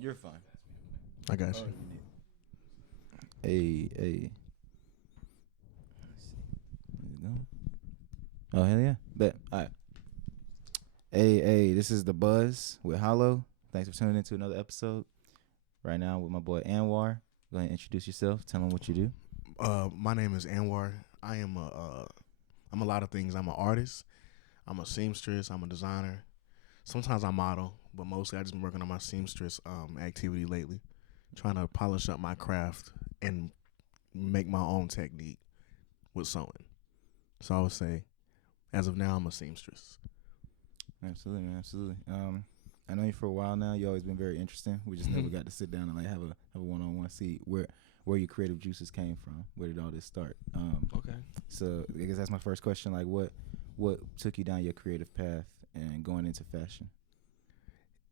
You're fine. I got you. Hey. Let's see. Where's it going? Oh, hell yeah. Bet. All right. Hey. This is The Buzz with Hollow. Thanks for tuning into another episode. Right now with my boy Anwar. Go ahead and introduce yourself. Tell him what you do. My name is Anwar. I'm a lot of things. I'm an artist. I'm a seamstress. I'm a designer. Sometimes I model, but mostly I just been working on my seamstress activity lately, trying to polish up my craft and make my own technique with sewing. So I would say, as of now, I'm a seamstress. Absolutely, man. Absolutely. I know you for a while now. You always been very interesting. We just never got to sit down and like have a one-on-one, see where your creative juices came from. Where did all this start? Okay. So I guess that's my first question. Like, what took you down your creative path and going into fashion?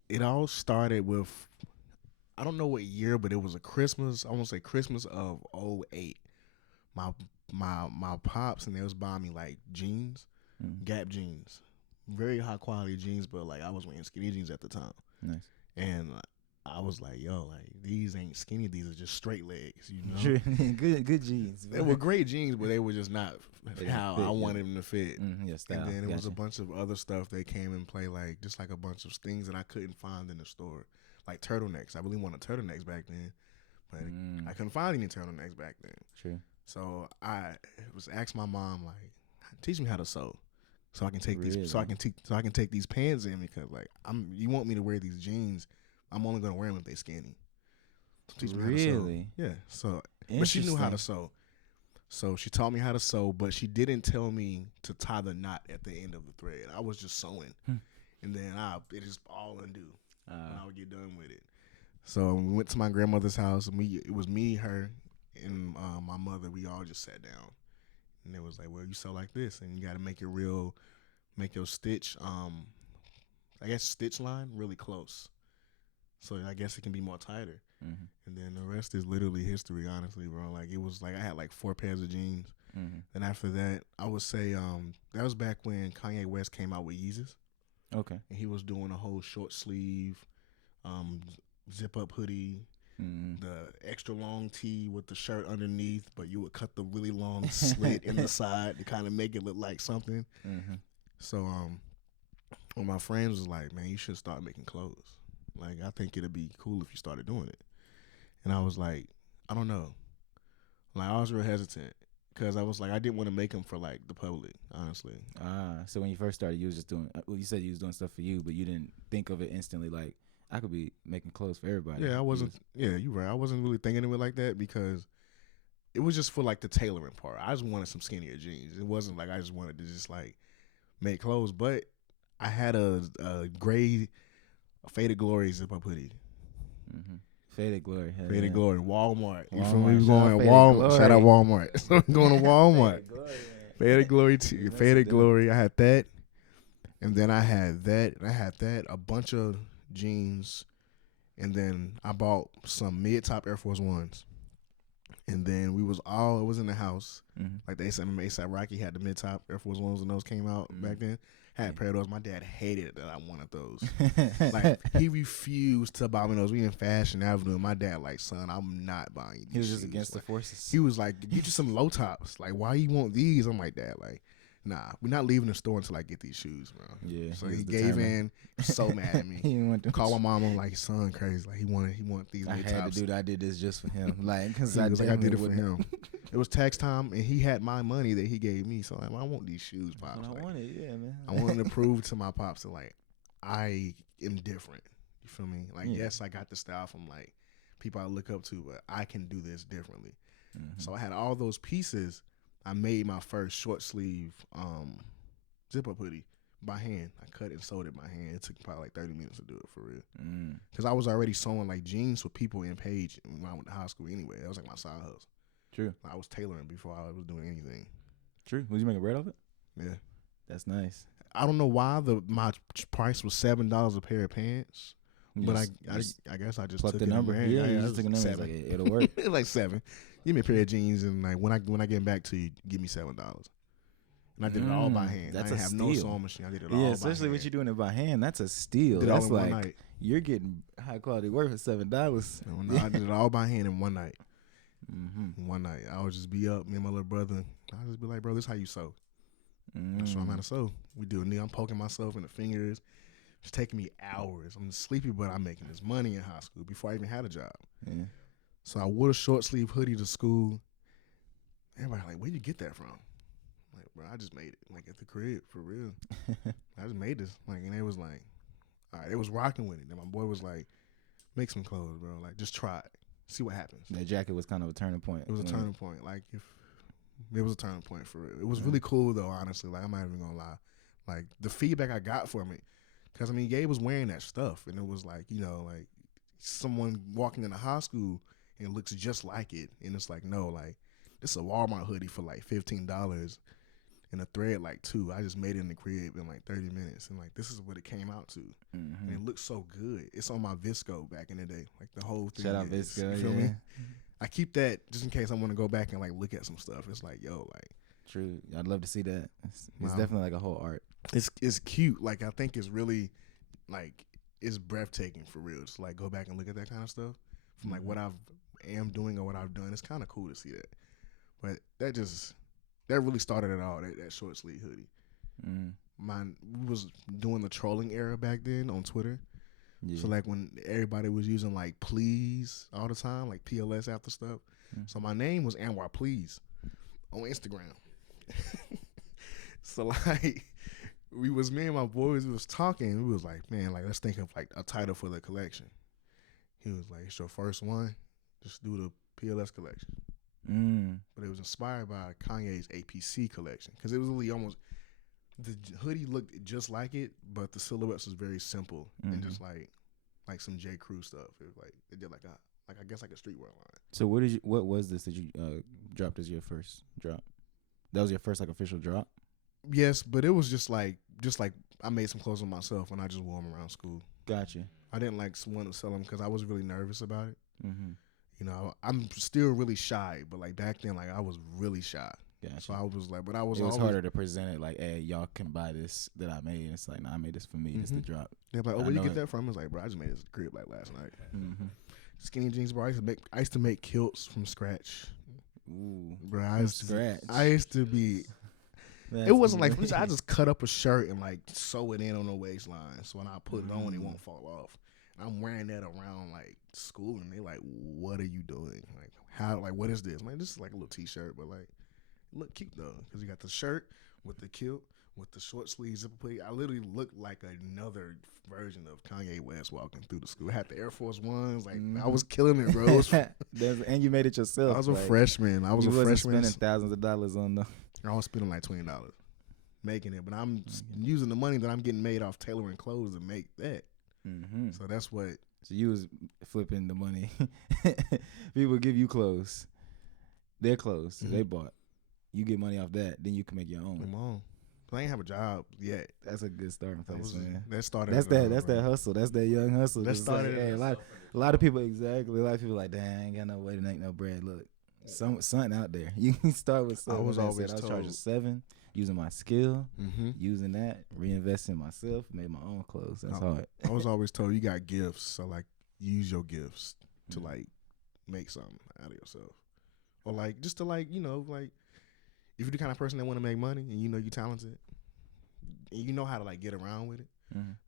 It all started with, I don't know what year, but it was a Christmas. I want to say Christmas of '08. My pops and they was buying me like jeans, Gap jeans, very high quality jeans, but like I was wearing skinny jeans at the time, Nice. and I was like, yo, like these ain't skinny, these are just straight legs, you know. Sure. good jeans. They were great jeans, but they were just not how I wanted them to fit. Yeah, style. And then it was a Gotcha. bunch of other stuff that came and play, like just like a bunch of things that I couldn't find in the store, like turtlenecks. I really wanted turtlenecks back then, but I couldn't find any turtlenecks back then. True. So I was asked my mom, like, teach me how to sew, so I can take Really? these, so I can take these pants in, because like you want me to wear these jeans, I'm only gonna wear them if they skinny. So teach me how to sew. Really? Yeah. So, but she knew how to sew, so she taught me how to sew, but she didn't tell me to tie the knot at the end of the thread. I was just sewing, and then it just all undo when I would get done with it. So we went to my grandmother's house, and it was me, her, and my mother. We all just sat down, and it was like, well, you sew like this, and you got to make your stitch, I guess stitch line really close, so I guess it can be more tighter. And then the rest is literally history, honestly, bro. Like it was like I had like 4 pairs of jeans, and after that, I would say that was back when Kanye West came out with Yeezus. Okay. And he was doing a whole short sleeve, zip up hoodie, the extra long tee with the shirt underneath, but you would cut the really long slit in the side to kind of make it look like something. So when my friends was like, man, you should start making clothes. Like, I think it'd be cool if you started doing it. And I was like, I don't know. Like, I was real hesitant because I was like, I didn't want to make them for like the public, honestly. So when you first started, you was just doing. Well, you said you was doing stuff for you, but you didn't think of it instantly. Like, I could be making clothes for everybody. Yeah, I wasn't. Yeah, you're right. I wasn't really thinking of it like that because it was just for like the tailoring part. I just wanted some skinnier jeans. It wasn't like I just wanted to just like make clothes. But I had a gray Faded Glory zip up hoodie. Faded Glory. Faded Glory. Walmart. You feel Walmart. me? We Shout going out at Faded Walmart. Glory. Shout out Walmart. So I'm going to Walmart. Faded Glory. That's Faded dope. Glory. I had that. And then I had that. A bunch of jeans. And then I bought some mid-top Air Force Ones. And then it was in the house. Like they said, A$AP Rocky had the mid-top Air Force Ones when those came out back then. Had a pair of those. My dad hated that I wanted those. Like, he refused to buy me those. We in Fashion Avenue. And my dad like, son, I'm not buying these. He was just shoes. against the forces. He was like, get you some low tops. Like, why you want these? I'm like, Dad, like, nah, we're not leaving the store until I get these shoes, bro. Yeah. So was he gave determined. in. So mad at me. He didn't want them. Called my mom. I'm like, son, crazy. Like, he wanted these I mid had tops. to do that. I did this just for him. Like, because He I was like, I did it for definitely him. It was tax time, and he had my money that he gave me. So like, I want these shoes, pops. That's what I Like, wanted. Yeah, man. I wanted to prove to my pops that like I am different. You feel me? Like, Yeah. yes, I got the style from like people I look up to, but I can do this differently. So I had all those pieces. I made my first short sleeve zip up hoodie by hand. I cut and sewed it by hand. It took probably like 30 minutes to do it for real. Because I was already sewing like jeans for people in Page when I went to high school anyway. That was like my side hustle. True. I was tailoring before I was doing anything. True. Would you make a bread off it? Yeah. That's nice. I don't know why my price was $7 a pair of pants, but I guess I just pluck took the it number. and Yeah, you I just took a number. It's 7. like, it'll work. Like 7. Give me a pair of jeans, and like when I get back to you, give me $7. And I did it all by hand. That's I didn't have no sewing machine. I did it all by hand. Yeah, especially when you're doing it by hand. That's a steal. Did it that's all in like one night. You're getting high quality work for $7. No, I did it all by hand in one night. One night. I would just be up, me and my little brother. I'd just be like, bro, this is how you sew. I show him how to sew. We do a knee. I'm poking myself in the fingers. It's taking me hours. I'm sleepy, but I'm making this money in high school before I even had a job. Yeah. So I wore a short sleeve hoodie to school. Everybody like, where'd you get that from? I'm like, bro, I just made it. Like at the crib, for real. I just made this. Like, and they was like, all right, they was rocking with it. And my boy was like, make some clothes, bro. Like, just try it. See what happens. That jacket was kind of a turning point. It was a turning point. Like, if it was a turning point for real. It was really cool though, honestly. Like, I'm not even gonna lie. Like the feedback I got from it, because I mean, Gabe was wearing that stuff, and it was like, you know, like someone walking into high school and looks just like it, and it's like, no, like this is a Walmart hoodie for like $15 and a thread like $2. I just made it in the crib in like 30 minutes, and like this is what it came out to, and it looks so good. It's on my Visco back in the day, like the whole thing. Shout out Visco, you feel me? I keep that just in case I want to go back and like look at some stuff. It's like, yo, like true. I'd love to see that. It's definitely like a whole art. It's cute. Like I think it's really like it's breathtaking for real. Just like go back and look at that kind of stuff from like what I am doing or what I've done. It's kind of cool to see that. But that really started it all. That short sleeve hoodie. We was doing the trolling era back then on Twitter. Yeah. So like when everybody was using like please all the time, like PLS after stuff. So my name was Anwar Please on Instagram. So like me and my boys was talking. We was like, man, like let's think of like a title for the collection. He was like, it's your first one. Just do the PLS collection. But it was inspired by Kanye's APC collection because it was really almost the hoodie looked just like it, but the silhouettes was very simple and just like some J. Crew stuff. It was like it did like I guess like a streetwear line. So what was this that you dropped as your first drop? That was your first like official drop? Yes, but it was just like I made some clothes for myself and I just wore them around school. Gotcha. I didn't like want to sell them because I was really nervous about it. You know, I'm still really shy, but like back then, like I was really shy. Gotcha. So I was like, but I was. It was harder to present it like, hey, y'all can buy this that I made. It's like, nah, I made this for me. It's the drop. They're like, oh, where you get that from? It's like, bro, I just made this at the crib like last night. Skinny jeans, bro. I used to make kilts from scratch. Ooh, bro, scratch. I used to be. It wasn't like I just cut up a shirt and like sew it in on the waistline, so when I put it on, it won't fall off. I'm wearing that around like school, and they like, "What are you doing? Like, how? Like, what is this? Man, this is like a little T-shirt, but like, look cute though, because you got the shirt with the kilt with the short sleeve zipper plate. I literally looked like another version of Kanye West walking through the school. I had the Air Force Ones, like I was killing it, bro. And you made it yourself. I was a freshman. I was a freshman. Spending thousands of dollars on the. I was spending like $20 making it, but I'm using the money that I'm getting made off tailoring clothes to make that. So that's what. So you was flipping the money. People give you clothes, their clothes they bought. You get money off that, then you can make your own. Come on, I ain't have a job yet. That's a good starting place, man. That started. That's that hustle. That's that young hustle. That started. Like, a lot of people exactly. A lot of people like, dang, I ain't got no way to make no bread. Look, something out there. You can start with something. I was always told. I was charging $7. Using my skill, using that, reinvesting in myself, made my own clothes. That's hard. I was always told you got gifts, so like use your gifts to like make something out of yourself, or like just to like like if you're the kind of person that want to make money and you know you're talented and you know how to like get around with it,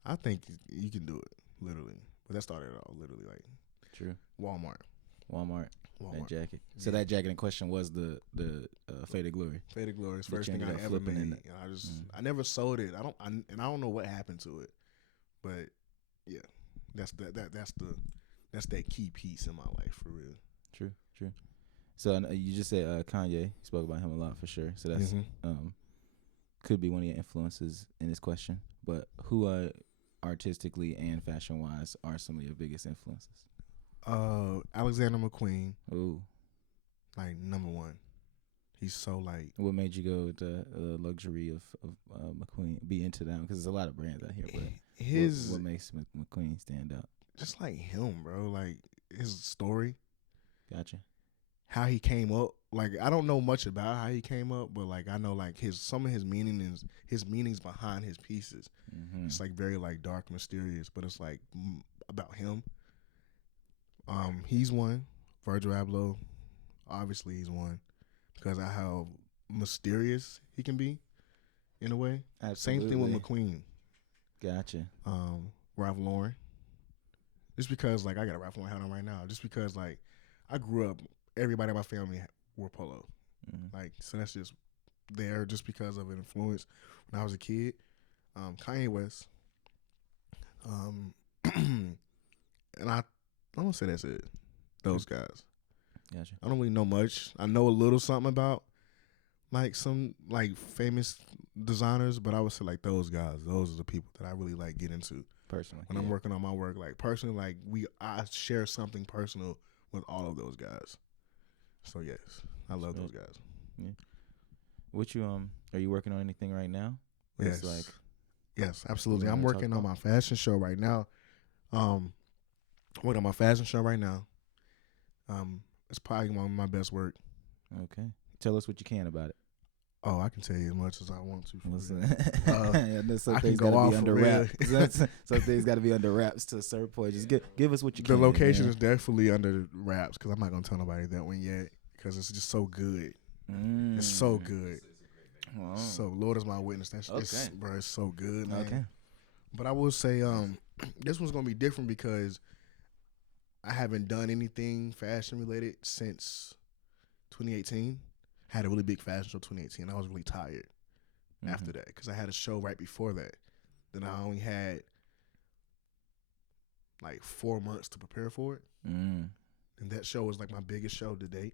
I think you can do it literally. But that started it all literally like true. Walmart. That jacket. So that jacket in question was the Faded Glory. Faded Glory is the first thing I ever made. And I never sold it. I don't know what happened to it, but yeah, that's that key piece in my life for real. True. So you just said Kanye. You spoke about him a lot for sure. So that's could be one of your influences in this question. But who artistically and fashion wise are some of your biggest influences? Alexander McQueen. Ooh. Like number one. He's so like. What made you go with the luxury of McQueen? Be into them because there's a lot of brands out here, but what makes McQueen stand out? Just like him, bro. Like his story. Gotcha. How he came up like I don't know much about how he came up, but like I know like some of his meanings behind his pieces. Mm-hmm. It's like very like dark, mysterious, but it's like about him. He's one. Virgil Abloh, obviously he's one because of how mysterious he can be, in a way. Absolutely. Same thing with McQueen. Gotcha. Ralph Lauren. Just because like I got a Ralph Lauren hat on right now. Just because like I grew up, everybody in my family wore polo. Mm-hmm. Like so that's just there just because of an influence when I was a kid. Kanye West. And I'm gonna say that's it. Those guys. Gotcha. I don't really know much. I know a little something about like some like famous designers, but I would say like those guys. Those are the people that I really like get into personally when I'm working on my work. Like personally, like I share something personal with all of those guys. So yes, I love those guys. Yeah. What you are you working on anything right now? Yes. Like, yes, absolutely. I'm working on my fashion show right now. Working on my fashion show right now. It's probably one of my best work. Okay. Tell us what you can about it. Oh, I can tell you as much as I want to. I can go off under wraps. Some things got to be under wraps to a certain point. Just give us what you can. The location is definitely under wraps because I'm not gonna tell nobody that one yet because it's just so good. It's so good. Wow. So Lord is my witness. That's okay. Bro, it's so good, man. Okay. But I will say, this one's gonna be different because I haven't done anything fashion related since 2018. Had a really big fashion show 2018. I was really tired after that because I had a show right before that. Then I only had like 4 months to prepare for it. And that show was like my biggest show to date.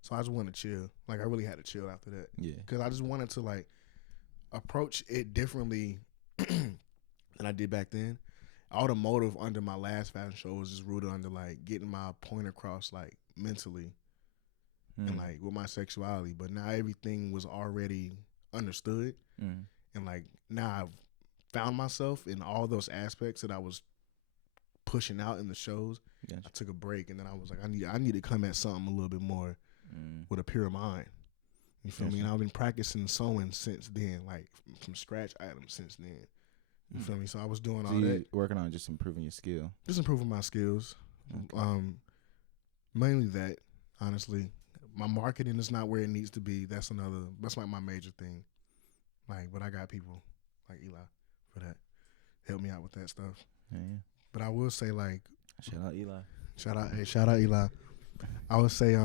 So I just wanted to chill. Like I really had to chill after that. Yeah. Because I just wanted to like approach it differently than I did back then. All the motive under my last fashion show was just rooted under like getting my point across like mentally and like with my sexuality. But now everything was already understood. And like now I've found myself in all those aspects that I was pushing out in the shows. Gotcha. I took a break and then I was like, I need to come at something a little bit more with a pure mind. You feel me? And I've been practicing sewing since then, like from scratch items since then. You feel me? So I was doing all that. Working on just improving your skill. Just improving my skills. Okay. Mainly that, honestly. My marketing is not where it needs to be. That's like my major thing. Like, but I got people like Eli for that. Help me out with that stuff. Yeah. But I will say like shout out Eli. Shout out Eli. I would say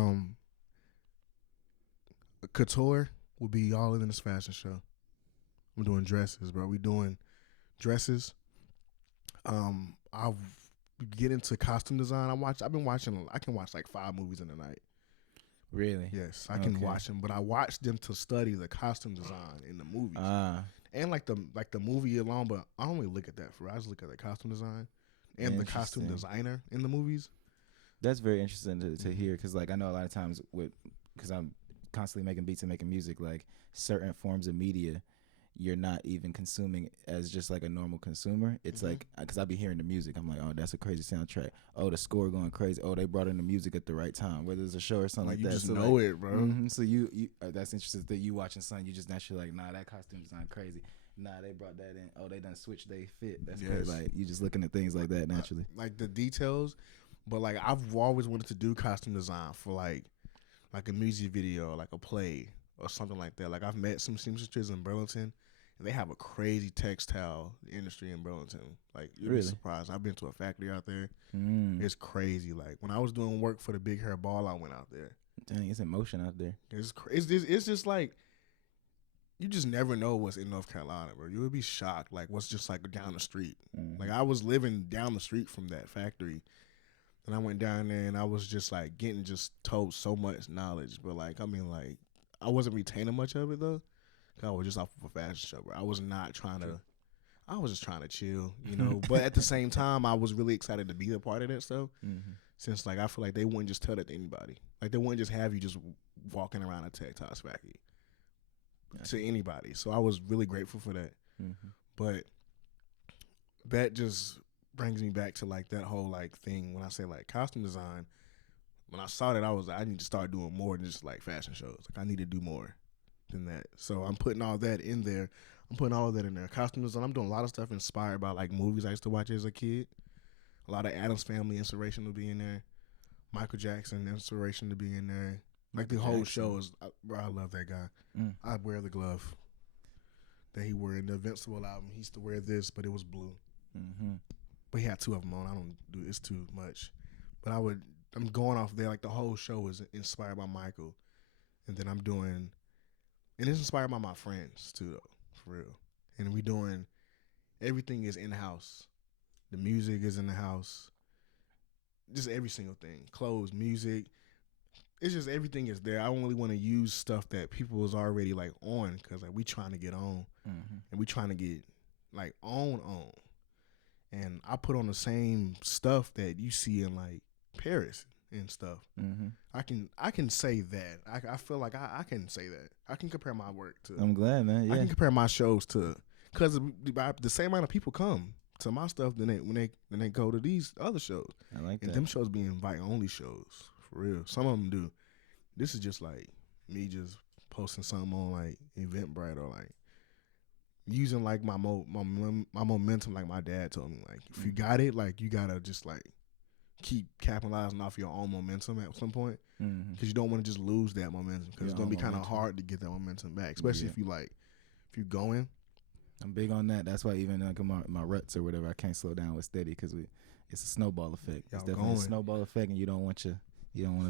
couture will be all in this fashion show. I'm doing dresses, bro. We doing dresses. I'll get into costume design. I've been watching. I can watch like 5 movies in a night. Really? Yes, I can watch them, but I watch them to study the costume design in the movies and like the movie alone. But I don't really look at that. I just look at the costume design and the costume designer in the movies. That's very interesting to hear because like I know a lot of times because I'm constantly making beats and making music, like certain forms of media you're not even consuming as just like a normal consumer. It's like because I be hearing the music, I'm like, oh, that's a crazy soundtrack. Oh, the score going crazy. Oh, they brought in the music at the right time, whether it's a show or something like you that. Just so know it, bro. So you that's interesting that you watching something. You just naturally like, nah, that costume design crazy. Nah, they brought that in. Oh, they done switched they fit. That's crazy. Like you just looking at things like that naturally. Like the details, but like I've always wanted to do costume design for like a music video, like a play or something like that. Like I've met some seamstresses in Burlington. They have a crazy textile industry in Burlington. Like, you'd be surprised. I've been to a factory out there. It's crazy. Like, when I was doing work for the Big Hair Ball, I went out there. Dang, it's in motion out there. It's just like, you just never know what's in North Carolina, bro. You would be shocked, like, what's just, like, down the street. Like, I was living down the street from that factory. And I went down there, and I was just, like, getting just told so much knowledge. But, like, I mean, like, I wasn't retaining much of it, though. I was just off of a fashion show, bro. I was just trying to chill, you know. But at the same time, I was really excited to be a part of that stuff. Since, like, I feel like they wouldn't just tell that to anybody. Like, they wouldn't just have you just walking around a textile factory to anybody. So I was really grateful for that. But that just brings me back to, like, that whole, like, thing when I say, like, costume design. when I saw that, I was like, I need to start doing more than just like fashion shows. Like I need to do more than that. So I'm putting all that in there. I'm putting all of that in there. Costumes, and I'm doing a lot of stuff inspired by like movies I used to watch as a kid. A lot of Addams Family inspiration will be in there. Michael Jackson inspiration to be in there. Like the whole show is, bro, I love that guy. I wear the glove that he wore in the Invincible album. He used to wear this, but it was blue. Mm-hmm. But he had two of them on. I don't do it's too much. But I'm going off there. Like the whole show is inspired by Michael, and then I'm doing, and it's inspired by my friends too, though, for real. And we doing everything is in house. The music is in the house. Just every single thing, clothes, music. It's just everything is there. I don't really want to use stuff that people is already like on, because like we trying to get on, and we trying to get like on. And I put on the same stuff that you see in like Paris and stuff. I can say that. I feel like I can say that. I can compare my work to. I'm glad, man. Yeah. I can compare my shows to, because the same amount of people come to my stuff than when they go to these other shows. I like that. And them shows be invite only shows for real. Some of them do. This is just like me just posting something on like Eventbrite or like using like my momentum, like my dad told me. Like if you got it, like you gotta just like keep capitalizing off your own momentum at some point, because you don't want to just lose that momentum, because it's gonna be kind of hard to get that momentum back, especially if you going. I'm big on that. That's why even like my ruts or whatever, I can't slow down with steady, because it's a snowball effect. It's definitely a snowball effect, and you don't want to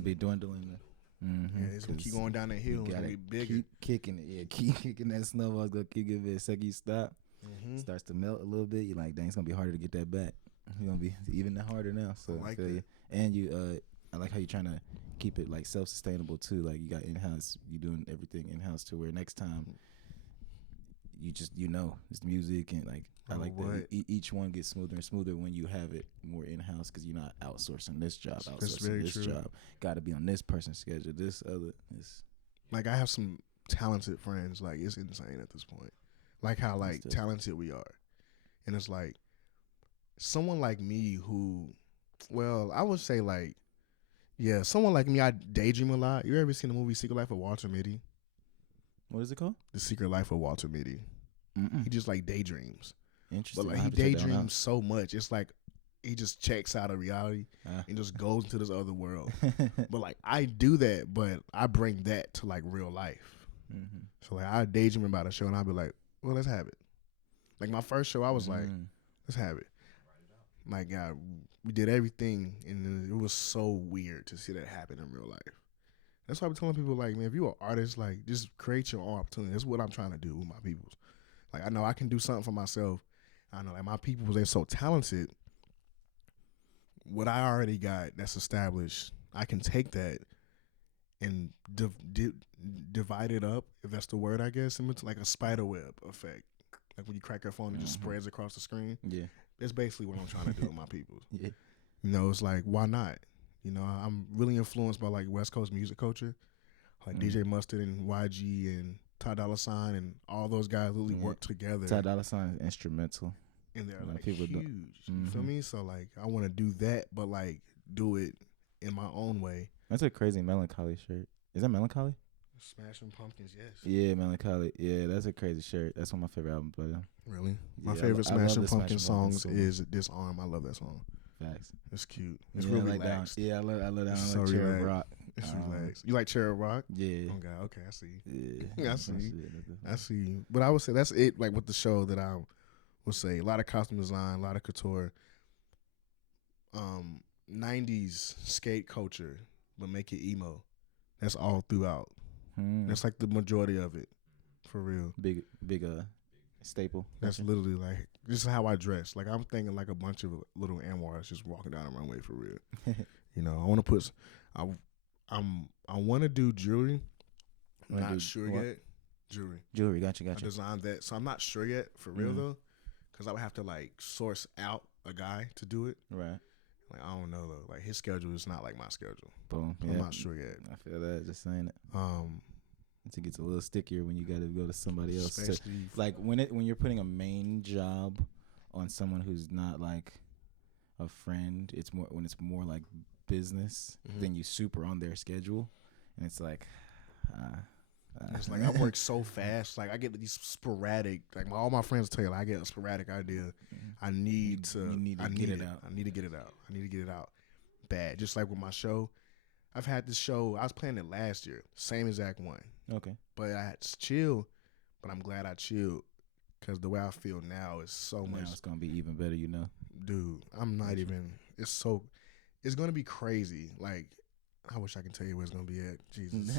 be dwindling. Yeah, it's gonna keep going down that hill. You gotta be bigger. keep kicking it. Yeah, keep kicking that snowball. It's gonna keep giving it a second. You stop, starts to melt a little bit. You're like, dang, it's gonna be harder to get that back. It's gonna be even harder now. So I like feel that. you. And you, I like how you're trying to keep it like self-sustainable too. Like you got in-house, you doing everything in-house to where next time you just it's music, and like I like that each one gets smoother and smoother when you have it more in-house, because you're not outsourcing this job, outsourcing this job. Got to be on this person's schedule. This other. Like I have some talented friends. Like it's insane at this point. Like how like talented we are, and it's like someone like me who, well, I would say like, yeah, someone like me. I daydream a lot. You ever seen the movie Secret Life of Walter Mitty? What is it called? The Secret Life of Walter Mitty. He just like daydreams. Interesting. But like he daydreams so much, it's like he just checks out of reality and just goes into this other world. But like I do that, but I bring that to like real life. So like I daydream about a show, and I'll be like, well, let's have it. Like my first show, I was like, let's have it. My God, we did everything, and it was so weird to see that happen in real life. That's why I'm telling people, like, man, if you're an artist, like, just create your own opportunity. That's what I'm trying to do with my peoples. Like, I know I can do something for myself. I know, like, my peoples, they're so talented. What I already got that's established, I can take that and divide it up, if that's the word, I guess, into like a spider web effect. Like when you crack your phone, it just spreads across the screen. Yeah. That's basically what I'm trying to do with my peoples. Yeah. You know, it's like, why not? You know, I'm really influenced by like West Coast music culture, like DJ Mustard and YG and Ty Dolla $ign and all those guys really work together. Ty Dolla $ign is instrumental, and they're like huge. You feel me? So like, I want to do that, but like do it in my own way. That's a crazy Melancholy shirt. Is that Melancholy? Smashing Pumpkins, yes. Yeah, Melancholy. Yeah, that's a crazy shirt. That's one of my favorite albums by them. Really? My favorite Smashing Pumpkins songs is Disarm. I love that song. Facts. It's cute. It's real relaxed. I love that one. It's so Cherub Rock. It's relaxed. You like Cherub Rock? Yeah. Oh God. Okay, I see. Yeah. I see. But I would say that's it. Like with the show that I would say, a lot of costume design, a lot of couture. 90s skate culture, but make it emo. That's all throughout. That's like the majority of it, for real. Big staple. That's literally like, this is how I dress. Like I'm thinking like a bunch of little Anwars just walking down the runway, for real. You know, I want to put, I want to do jewelry. I'm not sure yet. Jewelry, gotcha. I designed that, so I'm not sure yet, for real though, because I would have to like source out a guy to do it. Right. Like I don't know though. Like his schedule is not like my schedule. Boom. I'm not sure yet. I feel that. Just saying it. It gets a little stickier when you got to go to somebody else. Like when you're putting a main job on someone who's not like a friend. It's more when it's more like business, then you super on their schedule, and it's like, it's like I work so fast. Like I get these sporadic. Like all my friends tell you, like, I get a sporadic idea. I need to get it out. I need to get it out. I need to get it out bad. Just like with my show, I've had this show. I was planning it last year, same exact one. Okay. But I had to chill. But I'm glad I chilled because the way I feel now is so much. Now it's gonna be even better, you know. Dude, I'm not even. It's gonna be crazy. Like. I wish I could tell you where it's gonna be at. Jesus,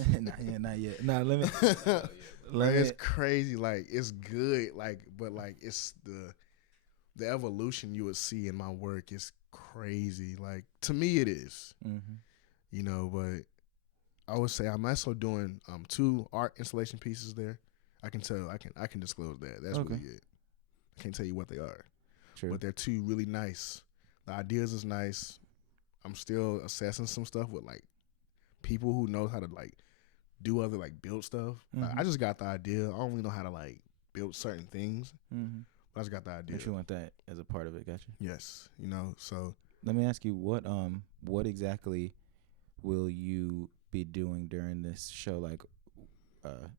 not yet. Nah, let me. It's crazy. Like it's good. Like, but like it's the evolution you would see in my work is crazy. Like to me, it is. Mm-hmm. You know, but I would say I'm also doing 2 art installation pieces there. I can tell. I can disclose that. That's okay. really it. I can't tell you what they are. True. But they're 2 really nice. The ideas is nice. I'm still assessing some stuff with like people who know how to like do other like build stuff. Mm-hmm. Like, I just got the idea. I don't really know how to like build certain things. Mm-hmm. But I just got the idea. But you want that as a part of it, gotcha? Yes. You know, so let me ask you what exactly will you be doing during this show? Like,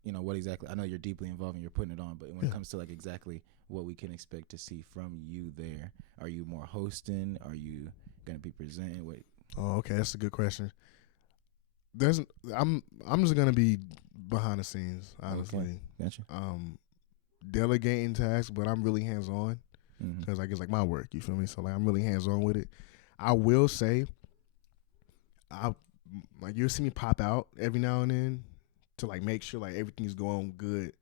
what exactly? I know you're deeply involved and you're putting it on, but when it comes to like exactly what we can expect to see from you there, are you more hosting? Are you gonna be presenting? Oh, okay, that's a good question. I'm just gonna be behind the scenes, honestly. Okay. Gotcha. Delegating tasks, but I'm really hands on because like it's like my work. You feel me? So like I'm really hands on with it. I will say, you'll see me pop out every now and then to like make sure like everything's going good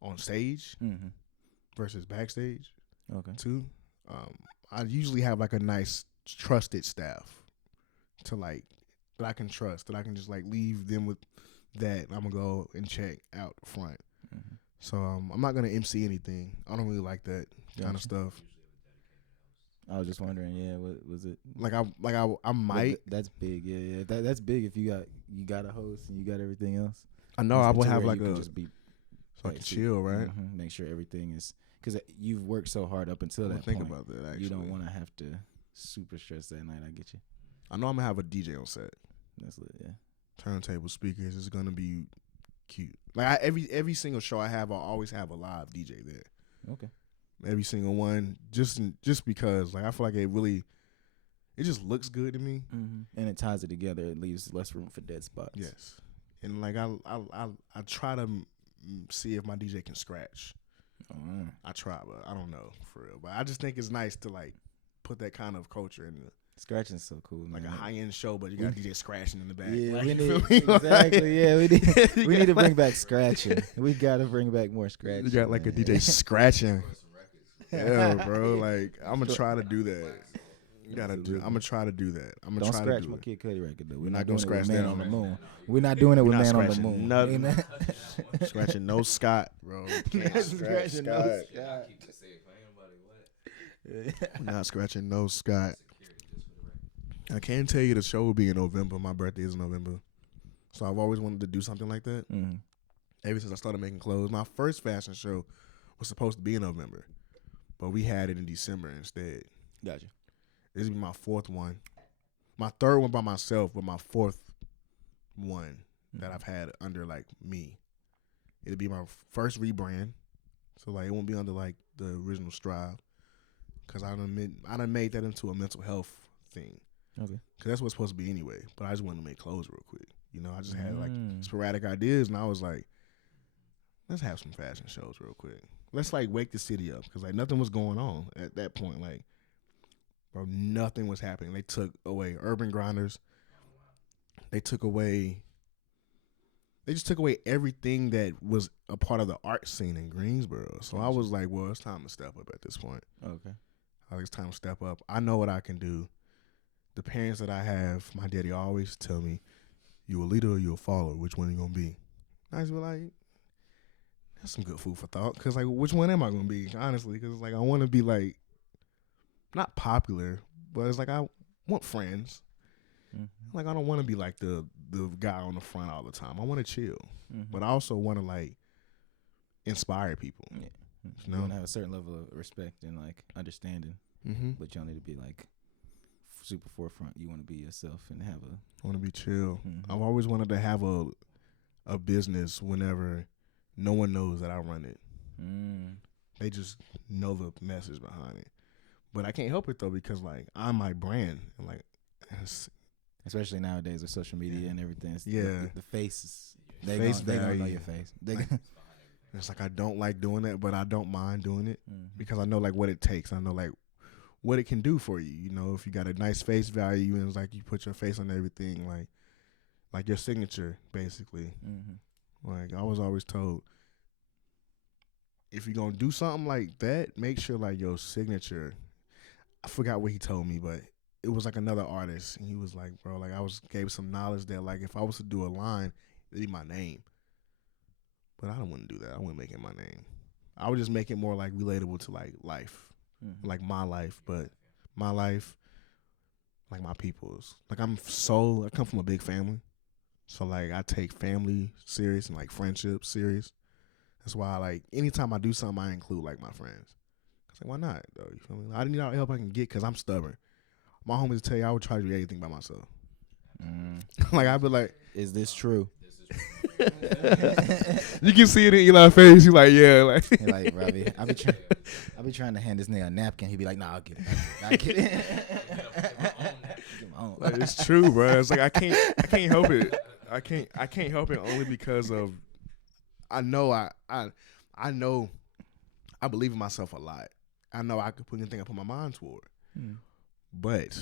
on stage versus backstage. Okay. Too. I usually have like a nice trusted staff to like that I can trust, that I can just like leave them with that. I'm gonna go and check out front. So I'm not gonna MC anything. I don't really like that kind of stuff. I was just wondering, what was it? I might. That's big, yeah. That's big if you got a host and you got everything else. I know I would have like just be so I can chill, right? Make sure everything is because you've worked so hard up until that think point. About that. Actually, you don't want to have to super stress that night. I get you. I know I'm gonna have a DJ on set. That's lit, yeah. Turntable speakers is gonna be cute. Like every single show I have, I always have a live DJ there. Okay. Every single one, just because like I feel like it just looks good to me, and it ties it together. It leaves less room for dead spots. Yes, and like I try to see if my DJ can scratch. I try, but I don't know for real. But I just think it's nice to like put that kind of culture in the. Scratching's so cool, like a high-end show, but you got DJ scratching in the back. Yeah, like, we need, exactly. Yeah, we need to bring back scratching. We got to bring back more scratching. You got like a DJ scratching. Yeah, bro. Like I'm gonna try to do that. I'm gonna try to do that. Don't scratch my Kid Cudi record though. We're not gonna scratch that on the moon. We're not doing it with Man on the Moon. Nothing. Scratching no Scott, bro. Scratching no Scott. Not scratching no Scott. I can tell you the show will be in November. My birthday is in November. So I've always wanted to do something like that. Ever since I started making clothes. My first fashion show was supposed to be in November. But we had it in December instead. Gotcha. This will be my 4th one. My 3rd one by myself, but my 4th one that I've had under like me. It'll be my first rebrand. So like it won't be under like the original Strive. Because I done made that into a mental health thing. Okay. Because that's what's supposed to be anyway. But I just wanted to make clothes real quick. You know, I just had like sporadic ideas, and I was like, let's have some fashion shows real quick. Let's like wake the city up. Because like nothing was going on at that point. Like, bro, nothing was happening. They took away Urban Grinders. They just took away everything that was a part of the art scene in Greensboro. So I was like, well, it's time to step up at this point. Okay. It's time to step up. I know what I can do. The parents that I have, my daddy always tell me, you a leader or you a follower? Which one are you going to be? I just be like, that's some good food for thought. Because, like, which one am I going to be, honestly? Because, like, I want to be, like, not popular, but it's like I want friends. Like, I don't want to be, like, the guy on the front all the time. I want to chill. But I also want to, like, inspire people. Yeah. You know? You want to have a certain level of respect and, like, understanding. But you don't need to be, like, super forefront. You want to be yourself and have a. I want to be chill. I've always wanted to have a business whenever no one knows that I run it. They just know the message behind it. But I can't help it though, because like I'm my brand, and like especially nowadays with social media and everything. The faces. They gonna know your face. It's like I don't like doing that, but I don't mind doing it because I know like what it takes. I know like what it can do for you. You know, if you got a nice face value and it's like you put your face on everything, like your signature, basically. Like I was always told, if you're gonna do something like that, make sure like your signature. I forgot what he told me, but it was like another artist, and he was like, bro, like gave some knowledge that like if I was to do a line, it'd be my name. But I don't want to do that. I wouldn't make it my name. I would just make it more like relatable to like life, like my life, but my life, like my people's. Like I come from a big family, so like I take family serious and like friendship serious. That's why like anytime I do something, I include like my friends. I say, why not though? You feel me? I need all the help I can get because I'm stubborn. My homies tell you I would try to do anything by myself. Like I'd be like, is this true? You can see it in Eli's face. He's like, yeah, like, he like, Robbie, I be trying to hand this nigga a napkin. He be like, nah, I'll get it. I'll get it. Like, it's true, bro. It's like I can't help it. I can't help it only because of I know I believe in myself a lot. I know I could put anything I put my mind toward. But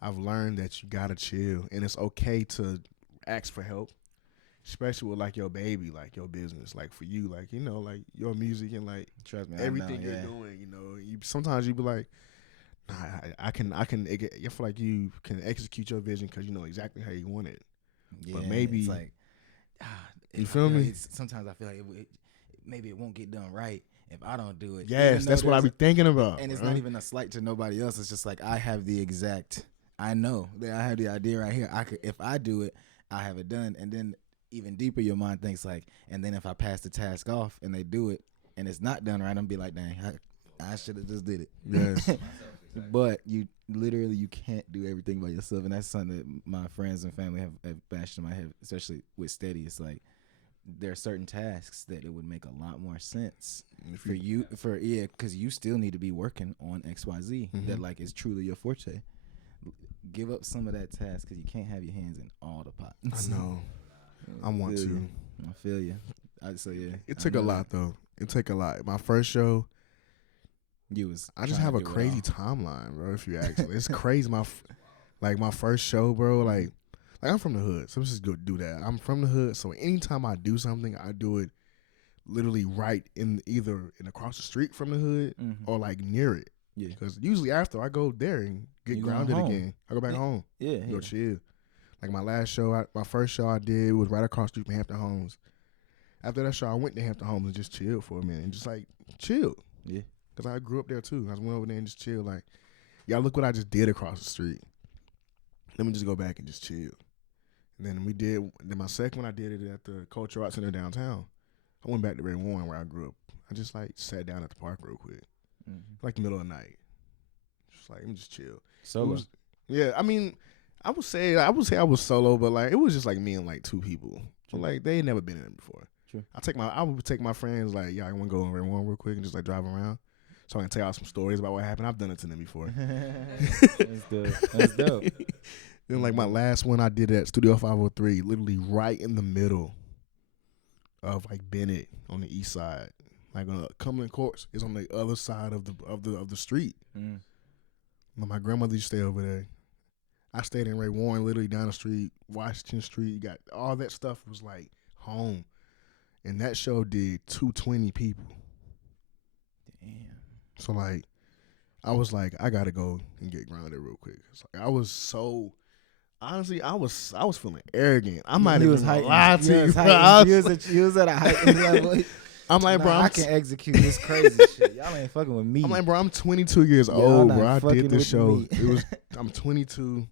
I've learned that you gotta chill, and it's okay to ask for help. Especially with like your baby, like your business, like for you, like you know, like your music and like trust me, everything you're doing. You know, sometimes you be like, nah, I feel like you can execute your vision because you know exactly how you want it. Yeah, but maybe it's like, you feel me? Sometimes I feel like maybe it won't get done right if I don't do it. Yes, that's what I be thinking about. And it's not even a slight to nobody else. It's just like I know that I have the idea right here. If I do it, I have it done, and then. Even deeper, your mind thinks like, and then if I pass the task off and they do it and it's not done right, I'm gonna be like, dang, I should have just did it. Yes. But you can't do everything by yourself, and that's something that my friends and family have bashed in my head, especially with Steady. It's like there are certain tasks that it would make a lot more sense because you still need to be working on XYZ that like is truly your forte. Give up some of that task because you can't have your hands in all the pots. I know. I want to. I feel you. It took a lot though. It took a lot. My first show, I just have a crazy timeline, bro. If you ask me, it's crazy. My first show, bro. Like I'm from the hood, so let's just go do that. I'm from the hood, so anytime I do something, I do it literally right in either across the street from the hood or like near it. Yeah. Because usually after I go there and get grounded again, I go back home. Yeah. Go chill. Like my first show I did was right across the street from Hampton Homes. After that show, I went to Hampton Homes and just chilled for a minute and just like chilled. Yeah. Because I grew up there too. I just went over there and just chilled. Like, y'all look what I just did across the street. Let me just go back and just chill. And then my second one I did it at the Cultural Arts Center downtown. I went back to Red Warren where I grew up. I just like sat down at the park real quick. Like the middle of the night. Just like, let me just chill. Solo? Yeah, I mean, I would say I was solo, but like it was just like me and like two people. So like they had never been in it before. True. I would take my friends like, yeah, I want to go in Red Warren real quick and just like drive around. So I can tell y'all some stories about what happened. I've done it to them before. That's dope. Then like my last one I did at Studio 503, literally right in the middle of like Bennett on the east side. Like Cumberland Courts is on the other side of the street. My grandmother used to stay over there. I stayed in Ray Warren, literally down the street, Washington Street. Got all that stuff was like home, and that show did 220 people. Damn. So like, I was like, I gotta go and get grounded real quick. Like, I was so. Honestly, I was feeling arrogant. I might have lied to you. You was at a heightened level. I'm like, bro, I can execute this crazy shit. Y'all ain't fucking with me. I'm like, bro, I'm 22 years old, bro. I did this show. I'm 22.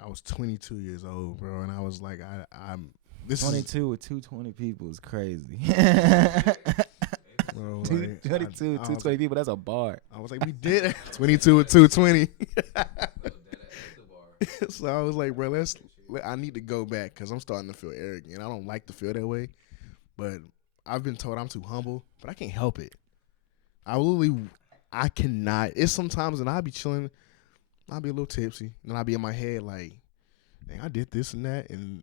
I was 22 years old, bro, and I was like, I'm. This 22 with 220 people is crazy. Bro, Bro, 220 people. That's a bar. I was like, we did it. 22 with 220. So I was like, bro, I need to go back because I'm starting to feel arrogant. I don't like to feel that way, but I've been told I'm too humble, but I can't help it. I cannot. It's sometimes and I'll be chilling, I'll be a little tipsy, and I'll be in my head like, dang, I did this and that and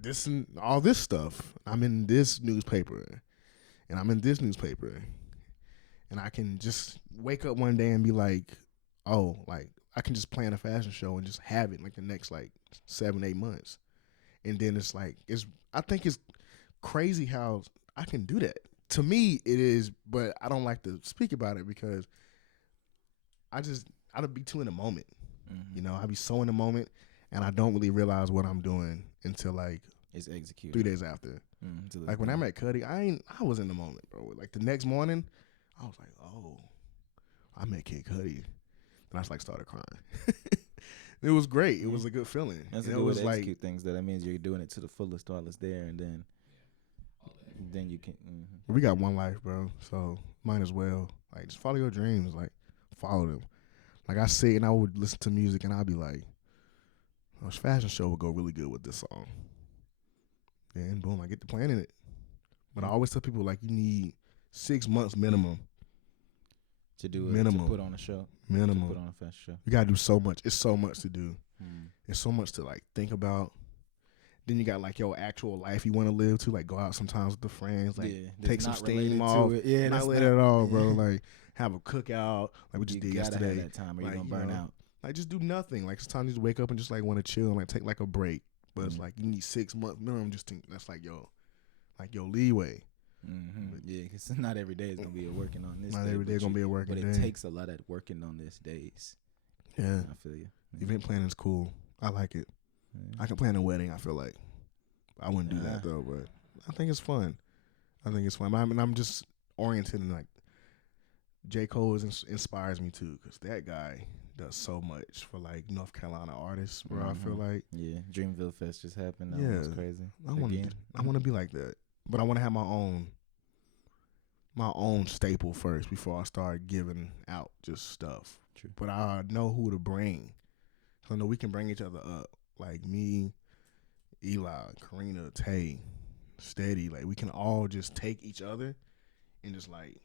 this and all this stuff. I'm in this newspaper, and I'm in this newspaper, and I can just wake up one day and be like, oh, like I can just plan a fashion show and just have it like the next like 7-8 months, and then it's like I think it's crazy how I can do that. To me, it is, but I don't like to speak about it because I'd be too in the moment. Mm-hmm. You know, I'd be so in the moment, and I don't really realize what I'm doing until like it's executed 3 days after. Mm-hmm. Like when I met Cuddy, I was in the moment, bro. Like the next morning, I was like, oh, I met Kid Cudi. And I just like started crying. It was great. It was a good feeling. That's a good way to execute things. That means you're doing it to the fullest while it's there, and then you can. Mm-hmm. We got one life, bro. So might as well like just follow your dreams. Like follow them. Like I sit and I would listen to music and I'd be like, oh, this fashion show would go really good with this song. Then boom, I get to planning it. But I always tell people like you need 6 months minimum. To do it, to put on a show. Minimum. To put on a fashion show. You gotta do so much. It's so much to do. It's so much to like think about. Then you got like your actual life you want to live to, like go out sometimes with the friends, like take some steam off. Yeah, not let it at all, bro. Like have a cookout, like we just did yesterday. Have that time or you're gonna burn out. Like just do nothing. Like sometimes you just wake up and just like want to chill and like take like a break. But it's like you need 6 months minimum. Just think that's like your leeway. Mm-hmm. Yeah, because not every day is gonna be a working on this. Not every day is gonna be a working day. But it takes a lot of working on this days. Yeah, I feel you. Event planning is cool. I like it. I can plan a wedding. I feel like I wouldn't do that though, but I think it's fun. I'm just oriented in like J. Cole inspires me too, because that guy does so much for like North Carolina artists, bro. Mm-hmm. I feel like Dreamville Fest just happened. That was crazy. I want to be like that. But I want to have my own staple first before I start giving out just stuff. True. But I know who to bring. So I know we can bring each other up. Like me, Eli, Karina, Tay, Steady. Like we can all just take each other and just like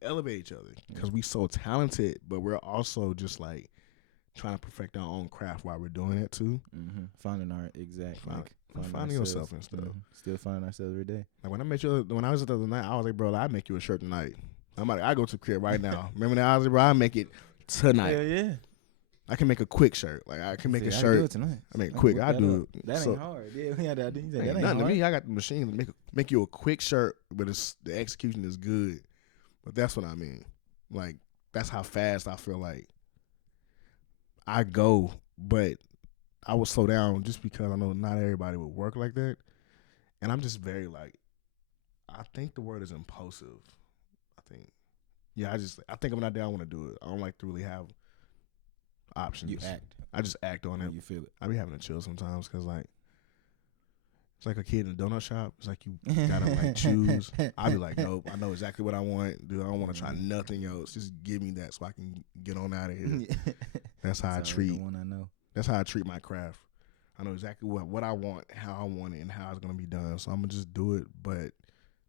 elevate each other. Because we so talented, but we're also just like trying to perfect our own craft while we're doing it too. Mm-hmm. Finding our exact finding yourself and stuff. Mm-hmm. Still finding ourselves every day. Like when I was the other night, I was like, bro, I make you a shirt tonight. I go to the crib right now. Remember that? I was like, bro, I make it tonight. Yeah. I can make a quick shirt. Like I can make a shirt. I do it tonight. I make it quick. I do it. That ain't hard. Yeah, that ain't nothing hard. to me. I got the machine to make you a quick shirt, but the execution is good. But that's what I mean. Like that's how fast I feel like I go, but I would slow down just because I know not everybody would work like that. And I'm just very like, I think the word is impulsive. I think I'm not there, I want to do it. I don't like to really have options. You act. I just act on it. You feel it. I be having to chill sometimes because like, it's like a kid in a donut shop. It's like you gotta like choose. I be like, nope, I know exactly what I want. Dude, I don't want to try nothing else. Just give me that so I can get on out of here. That's how I treat. The one I know. That's how I treat my craft. I know exactly what I want, how I want it, and how it's gonna be done. So I'm gonna just do it. But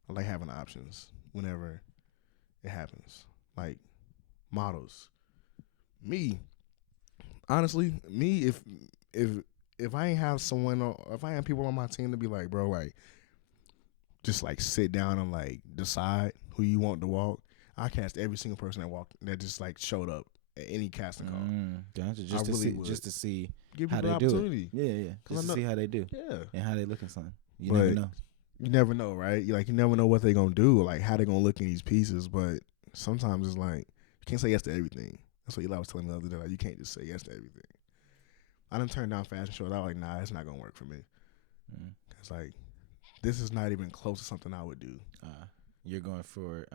I like having options whenever it happens. Like models. Me, honestly, if I ain't have someone, if I have people on my team to be like, bro, like, just like sit down and like decide who you want to walk, I cast every single person that just like showed up at any casting call. Gotcha. Just to see give how people they an opportunity. Do it. Yeah. Just to see how they do. Yeah. And how they looking something. You never know. You never know, right? You never know what they gonna do, like how they gonna look in these pieces. But sometimes it's like you can't say yes to everything. That's what Eli was telling me the other day. Like you can't just say yes to everything. I done turned down fashion shows. I was like, nah, it's not gonna work for me. Cause like this is not even close to something I would do. You're going for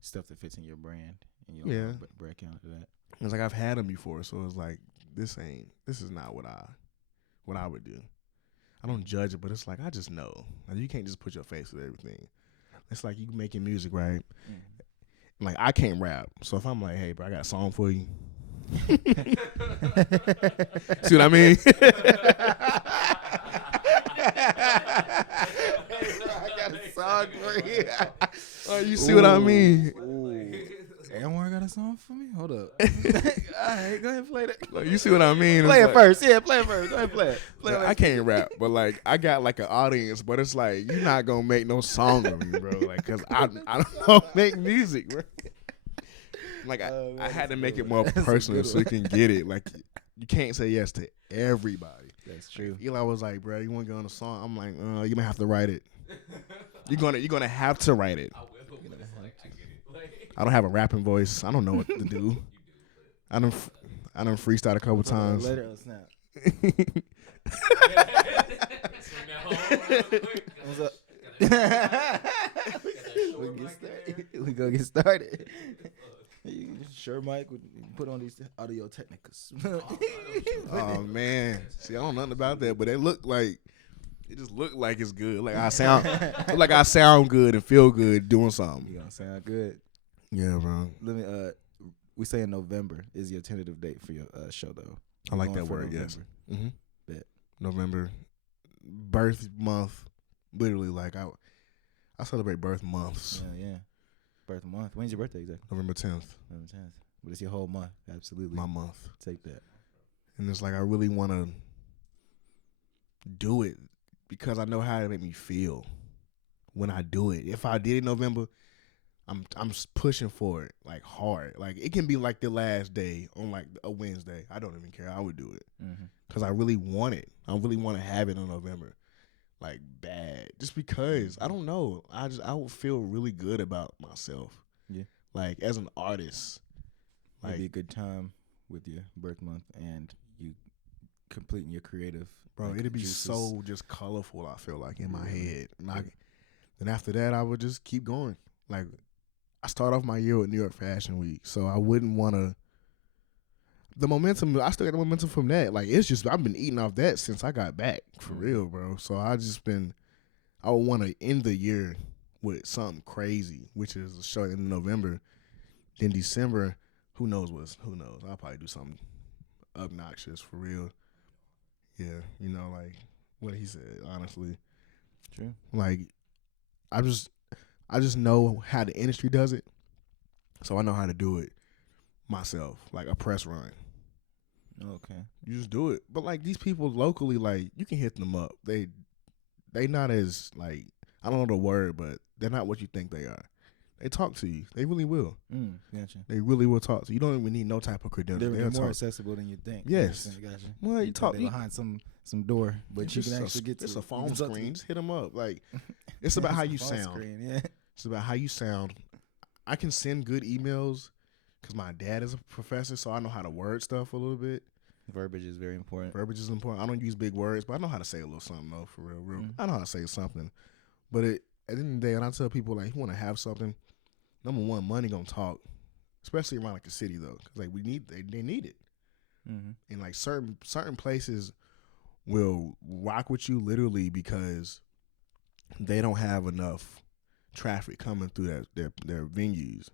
stuff that fits in your brand, and you don't break out of that. It's like I've had them before, so it's like this is not what I would do. I don't judge it, but it's like I just know. Like, you can't just put your face with everything. It's like you making music, right? Like I can't rap, so if I'm like, hey, bro, I got a song for you. See what I mean? I got a song for you. Oh, you see what I mean? Anwar got a song for me? Hold up. All right, go ahead and play that. Like, you see what I mean? Play it like, first. Yeah, play it first. Go ahead and play it. I can't rap, but like I got like an audience, but it's like you're not gonna make no song of me, bro. Like, cause I don't make music, bro. Like I had to make it more personal so you can get it. Like you can't say yes to everybody. That's true. Eli was like, bro, you want to get on a song? I'm like, you're gonna have to write it. You're gonna have to write it. I don't have a rapping voice. I don't know what to do. I don't freestyle a couple times. Later on Snap. What's up? We gonna get started. Sure, Mike. We put on these audio technicas. Oh man, see, I don't know nothing about that, but it just look like it's good. Like I sound good and feel good doing something. You gonna sound good. Yeah, bro. Let me. We say in November is your tentative date for your show, though. I like that word. November. Yes. Mm-hmm. Bet. November, birth month. Literally, like I celebrate birth months. Yeah. Birth month. When's your birthday exactly? November 10th. November 10th. But it's your whole month. Absolutely. My month. Take that. And it's like I really want to do it because I know how it make me feel when I do it. If I did it in November, I'm pushing for it like hard. Like it can be like the last day on like a Wednesday. I don't even care. I would do it because I really want it. I really want to have it in November, like bad. Just because I don't know. I would feel really good about myself. Yeah. Like as an artist, like it'd be a good time with your birth month and you completing your creative. Bro, like, it'd be juices. so just colorful. I feel like in my head. Then after that, I would just keep going. Like. I start off my year with New York Fashion Week, so I wouldn't want to. The momentum, I still got the momentum from that. Like it's just I've been eating off that since I got back for real, bro. So I would want to end the year with something crazy, which is a show in November. Then December, who knows? I'll probably do something obnoxious for real. Yeah, like what he said. Honestly, true. Like I just know how the industry does it, so I know how to do it myself, like a press run. Okay. You just do it. But, like, these people locally, like, you can hit them up. They not as, like, I don't know the word, but they're not what you think they are. They talk to you. They really will. Gotcha. They really will talk to you. You don't even need no type of credentials. They're more accessible than you think. Yes. Gotcha. Well, you talk behind some door, but you can actually get to it's a phone screen. Just hit them up. Like, it's about how you sound. Screen, yeah. It's about how you sound. I can send good emails because my dad is a professor, so I know how to word stuff a little bit. Verbiage is very important. I don't use big words, but I know how to say a little something, though, for real. I know how to say something. But at the end of the day, when I tell people, like, you want to have something, number one, money going to talk, especially around, like, the city, though, because, like, they need it. And, like, certain places will rock with you literally because they don't have enough traffic coming through their venues.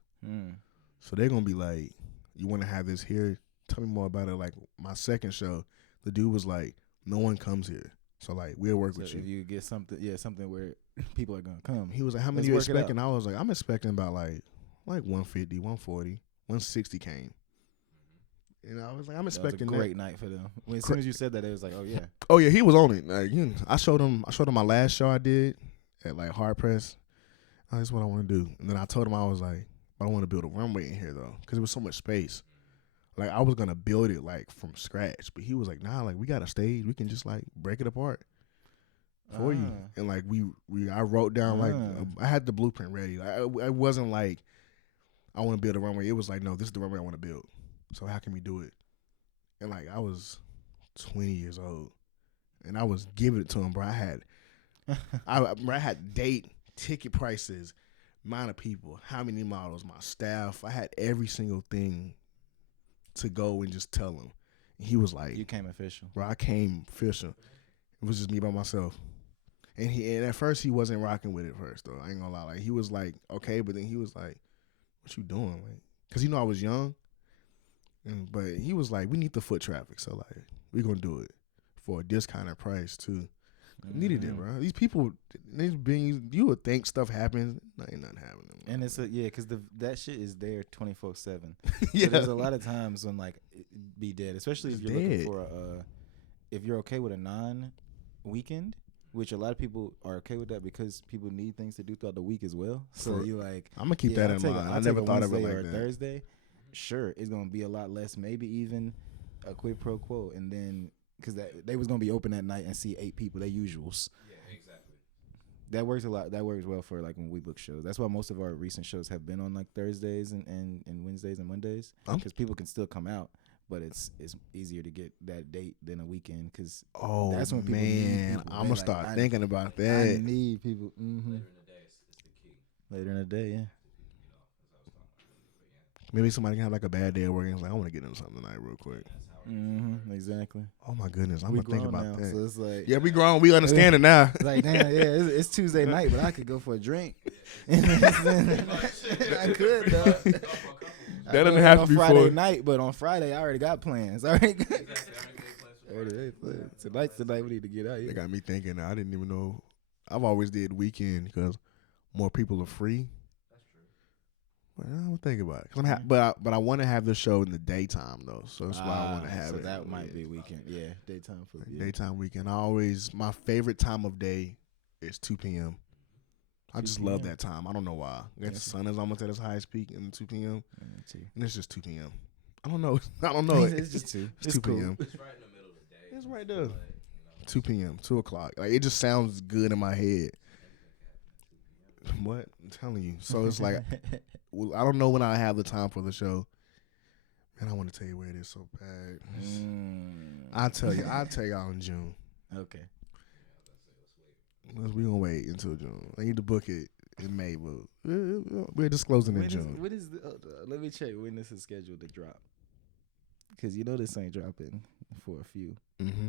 So they're going to be like, you want to have this here? Tell me more about it. Like, my second show, the dude was like, no one comes here. So, like, we'll work with you. If you get something where people are going to come. He was like, how many you expecting? I was like, I'm expecting about, like 150, 140, 160 came. And I was like, I'm expecting that. Was a great night for them. As soon as you said that, it was like, oh, yeah. Oh, yeah, he was on it. Like, I showed him my last show I did at, like, Hard Press. That's what I want to do. And then I told him, I was like, I want to build a runway in here, though, because there was so much space. Like, I was going to build it, like, from scratch. But he was like, nah, like, we got a stage. We can just, like, break it apart for you. And, like, I wrote down, like, I had the blueprint ready. Like, it wasn't like, I want to build a runway. It was like, no, this is the runway I want to build. So how can we do it? And, like, I was 20 years old. And I was giving it to him, bro. I had date, ticket prices, amount of people, how many models, my staff. I had every single thing to go and just tell him. And he was like, you came official. Bro, I came official. It was just me by myself. And at first he wasn't rocking with it first though. I ain't gonna lie. Like he was like okay, but then he was like, "What you doing?" Like, cause I was young, but he was like, "We need the foot traffic, so like we gonna do it for a discounted price too." Needed it, bro. These people, you would think stuff happens. No, ain't nothing happening. Bro. And it's because that shit is there 24/7. Yeah, so there's a lot of times when like it be dead, especially if you're looking for if you're okay with a non-weekend, which a lot of people are okay with that because people need things to do throughout the week as well. So you like, I'm gonna keep that in mind. I never thought of it like that. Thursday, sure, it's gonna be a lot less, maybe even a quid pro quo, and then. Because they was gonna be open that night and see 8 people, they usuals. Yeah, exactly. That works a lot. That works well for like when we book shows. That's why most of our recent shows have been on like Thursdays and Wednesdays and Mondays, because people can still come out, but it's easier to get that date than a weekend. Because that's when people need people. I'm gonna start thinking about that. I need people. Mm-hmm. Later in the day is the key. Later in the day, yeah. Maybe somebody can have like a bad day at work and it's like, I want to get into something tonight real quick. Mm-hmm. Exactly. Oh my goodness, I'm gonna think about now, that. So it's like, yeah, we grown. We understand it now. Like, damn, it's Tuesday night, but I could go for a drink. I could, though. That doesn't have to be Friday night, but on Friday I already got plans. All right. Tonight's the night we need to get out. They got me thinking. I didn't even know. I've always did weekend because more people are free. But I don't think about it. But I want to have the show in the daytime though, so that's why I want to have so it. That might be weekend, yeah, daytime for daytime weekend. My favorite time of day is 2 p.m. I just love that time. I don't know why. The sun is almost at its highest peak in 2 p.m. And it's just 2 p.m. I don't know. It's just 2. It's 2 p.m. It's right in the middle of the day. It's right there. 2 p.m. 2 o'clock. Like it just sounds good in my head. What? I'm telling you. So it's like, well, I don't know when I have the time for the show. Man, I want to tell you where it is so bad. I'll tell y'all in June. Okay. We gonna wait until June. I need to book it in May, but we're disclosing in June. Let me check when this is scheduled to drop. Because this ain't dropping for a few. Mm-hmm.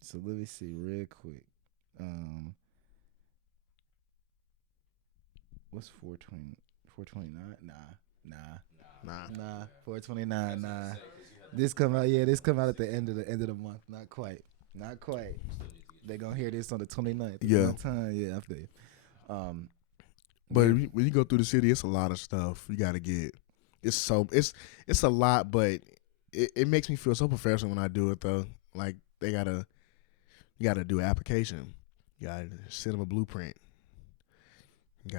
So let me see real quick. What's 420? 429? Nah. 429. Nah. This come out at the end of the month. Not quite. They gonna hear this on the 29th. Yeah. Yeah, I feel you. But when you go through the city, it's a lot of stuff you gotta get. It's a lot, but it makes me feel so professional when I do it though. Like you gotta do an application. You gotta send them a blueprint. You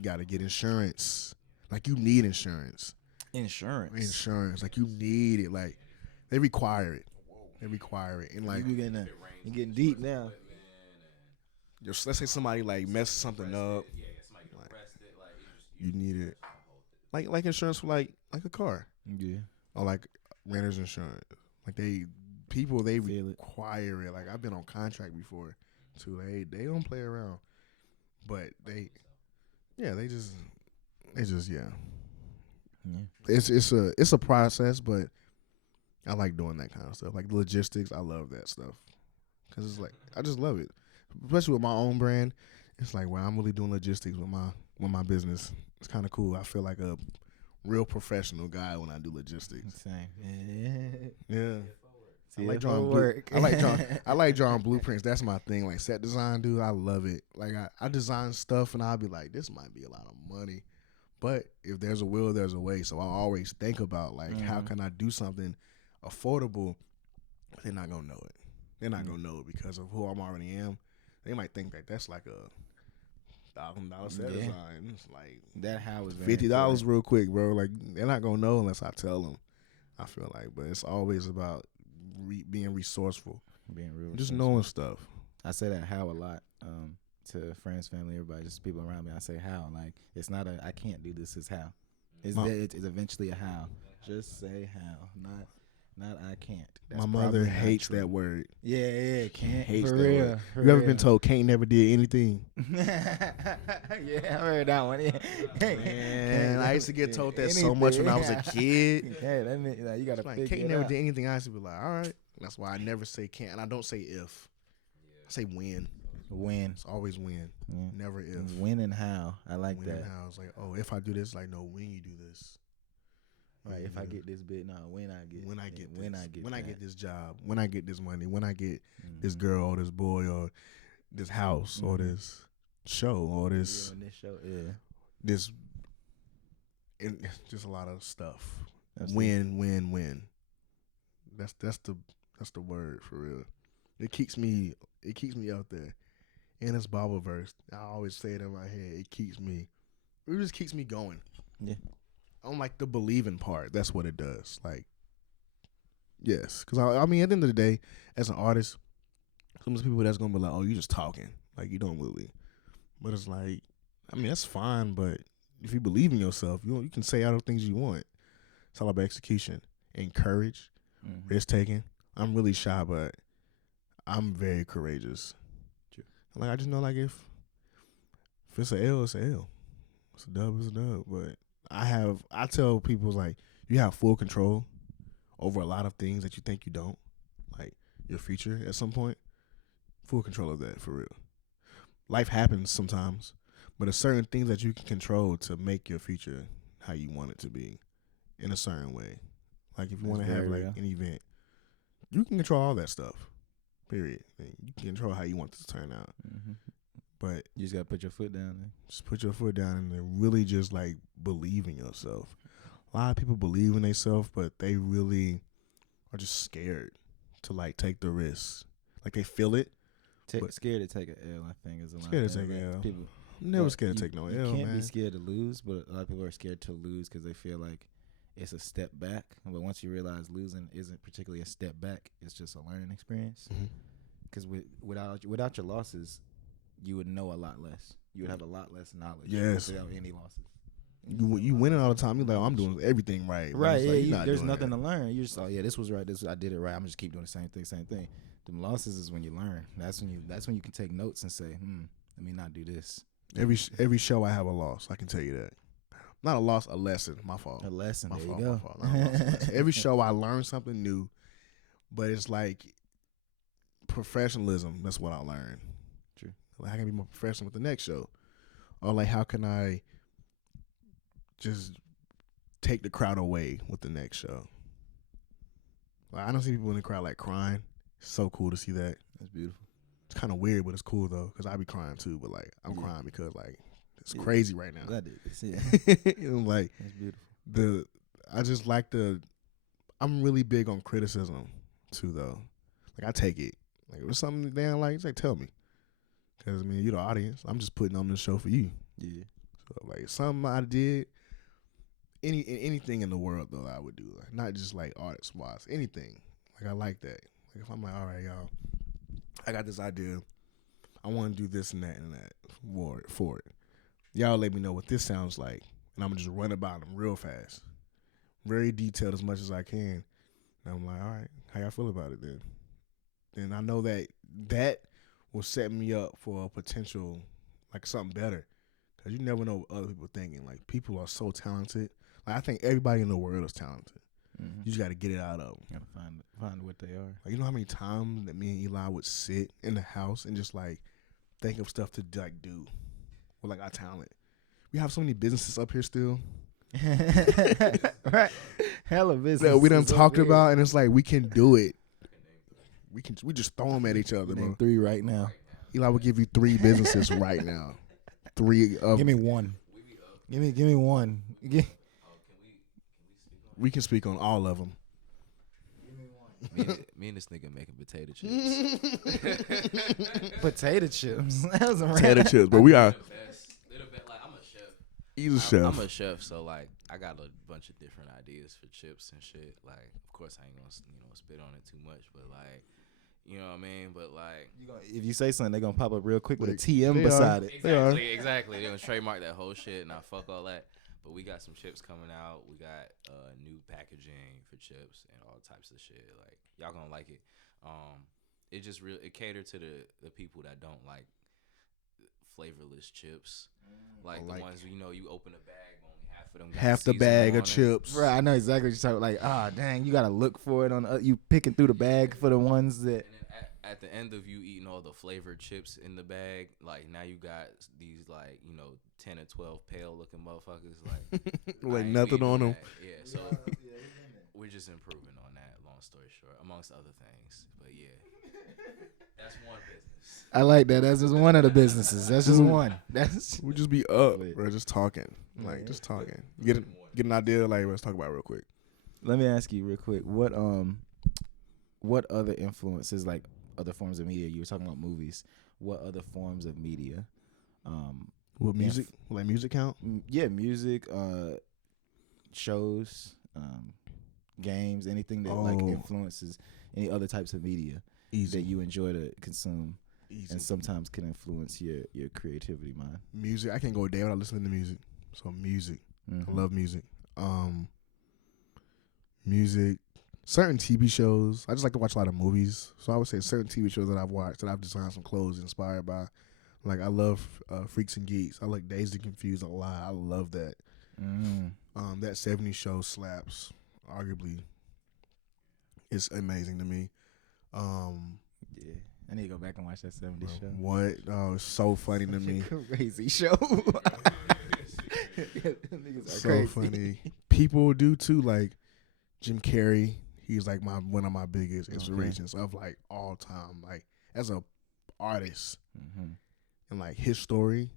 gotta get insurance. Like you need insurance. Insurance. Like you need it. Like they require it. And like you're getting deep now. Just let's say somebody like messes something up. You need it. Like insurance for like a car. Yeah. Or like renter's insurance. Like they require it. Like I've been on contract before too. They don't play around. But they just yeah. It's a process, but I like doing that kind of stuff. Like the logistics, I love that stuff. Cause it's like I just love it, especially with my own brand. It's like I'm really doing logistics with my business. It's kind of cool. I feel like a real professional guy when I do logistics. Same. Yeah. I like drawing I like drawing blueprints. That's my thing. Like set design, dude. I love it. Like I design stuff and I'll be like, this might be a lot of money, but if there's a will, there's a way. So I always think about like, how can I do something affordable? They're not gonna know it. They're not gonna know it because of who I already am. They might think that that's like a $1,000 set design. It's like that how is $50 real quick, bro. Like they're not gonna know unless I tell them. I feel like, but it's always about being resourceful, being real, just knowing stuff. I say that how a lot to friends, family, everybody, just people around me. I say how, like it's not I can't do this. It's how. It's eventually a how. Just say how, not I can't. That's my mother hates that word. Yeah, can't. Hates for that real. Word. You ever been told can't never did anything? Yeah, I heard that one. Yeah. Man, I used to get told that so much when I was a kid. Yeah, that meant you gotta like, figure can't it never out. did anything. I used to be like, all right. That's why I never say can't, and I don't say if. I say when. When. It's always when. Yeah. Never if. When and how. I like when that. And how. It's like, oh, if I do this, like, no, when you do this. Right. If I get this bit, no, when I get this job, when I get this money, when I get this girl or this boy or this house or this show or this this and just a lot of stuff. When. That's the word for real. It keeps me out there. And it's Bible verse. I always say it in my head. It just keeps me going. Yeah. I don't like the believing part. That's what it does. Like, yes. Because, I mean, at the end of the day, as an artist, some of the people that's going to be like, oh, you just talking. Like, you don't really. But it's like, I mean, that's fine. But if you believe in yourself, you can say all the things you want. It's all about execution and courage, risk taking. I'm really shy, but I'm very courageous. True. Like, I just know, like, if it's an L, it's an L. It's a dub, it's a dub. But I tell people, like, you have full control over a lot of things that you think you don't, like your future at some point. Full control of that, for real. Life happens sometimes, but there's certain things that you can control to make your future how you want it to be in a certain way. Like, if you want to have, like, an event, you can control all that stuff, period. You can control how you want it to turn out. But you just got to put your foot down there. Just put your foot down and then really just, like, believe in yourself. A lot of people believe in themselves, but they really are just scared to, like, take the risk. Like, they feel it. Scared to take an L, I think, is a lot. Scared to take an L. People, I'm never scared to take no L, man. You can't be scared to lose, but a lot of people are scared to lose because they feel like it's a step back. But once you realize losing isn't particularly a step back, it's just a learning experience. Because without your losses, you would know a lot less. You would have a lot less knowledge. Yes. Without any losses. You winning all the time. You're like, oh, I'm doing everything right. Right. Yeah. Like, there's nothing to learn. You're just, oh yeah, this was right. I did it right. I'm gonna just keep doing the same thing. Them losses is when you learn. That's when you can take notes and say, let me not do this. Every show I have a loss. I can tell you that. Not a loss, a lesson. My fault. A lesson. My there fault. You go. My fault. Not a loss, a lesson. Every show I learn something new, but it's like professionalism. That's what I learned. True. Like, how can I be more professional with the next show? Or like, how can I just take the crowd away with the next show? Like, I don't see people in the crowd like crying. It's so cool to see that. That's beautiful. It's kind of weird, but it's cool though, because I be crying too. But like, I'm crying because like it's crazy right now. That is, yeah. Like, that's beautiful. I just like I'm really big on criticism too, though. Like, I take it. Like, if it's something they don't like, it's like, tell me. Because, I mean, you're the audience. I'm just putting on the show for you. Yeah. So, like, something I did, anything in the world, though, I would do. Like, not just, like, artist-wise. Anything. Like, I like that. Like, if I'm like, all right, y'all, I got this idea. I want to do this and that for it. Y'all let me know what this sounds like. And I'm going to just run about them real fast. Very detailed as much as I can. And I'm like, all right, how y'all feel about it then? And I know that will set me up for a potential, like, something better. Because you never know what other people are thinking. Like, people are so talented. Like, I think everybody in the world is talented. You just got to get it out of them. You got to find what they are. Like, you know how many times that me and Eli would sit in the house and just, like, think of stuff to, like, do with, like, our talent. We have so many businesses up here still. Right. Hella business. That we done talked about, and it's like, we can do it. We just throw them at each other, Name bro. 3 right now. Eli will give you 3 businesses right now. 3 of. Give me one. Give me one. We can speak on all of them. Me and this nigga making potato chips. Potato chips. That was a Potato chips, but we are. Little bit like I'm a chef. He's a chef. I'm a chef, so like I got a bunch of different ideas for chips and shit. Like, of course, I ain't gonna spit on it too much, but like, you know what I mean. But like, if you say something, they gonna pop up real quick with a Like, TM they beside are. it. Exactly. They're gonna trademark that whole shit, and I fuck all that. But we got some chips coming out. We got new packaging for chips and all types of shit. Like, y'all gonna like it. It just it catered to the people that don't like flavorless chips. Like the ones you open a bag, but only half of them. Half the bag of chips. Right, I know exactly what you're talking about. Like, dang, you gotta look for it on. You picking through the bag for the ones that. at the end of you eating all the flavored chips in the bag, like now you got these like 10 or 12 pale looking motherfuckers like like nothing on them. Yeah, so we're just improving on that. Long story short, amongst other things, but yeah, that's one business. I like that. That's just one of the businesses. That's just one. That's we just be up, bro, just talking, like just talking. Get an idea, like let's talk about it real quick. Let me ask you real quick. What other influences, like other forms of media? You were talking about movies. What other forms of media? What music? Like music count? Yeah, music, shows, games, anything that like influences any other types of media that you enjoy to consume. And sometimes can influence your creativity mind. Music. I can't go a day without listening to music. So music. I love music. Music. Certain TV shows. I just like to watch a lot of movies. So I would say certain TV shows that I've watched that I've designed some clothes inspired by. Like I love Freaks and Geeks. I like Dazed and Confused a lot. I love that. That 70s show slaps. Arguably, it's amazing to me. Yeah. I need to go back and watch that 70s show. What? Oh, it's so funny to me. Crazy show. So crazy. funny. People do too. Like Jim Carrey. He's like one of my biggest inspirations of like all time. Like as a artist and like his story.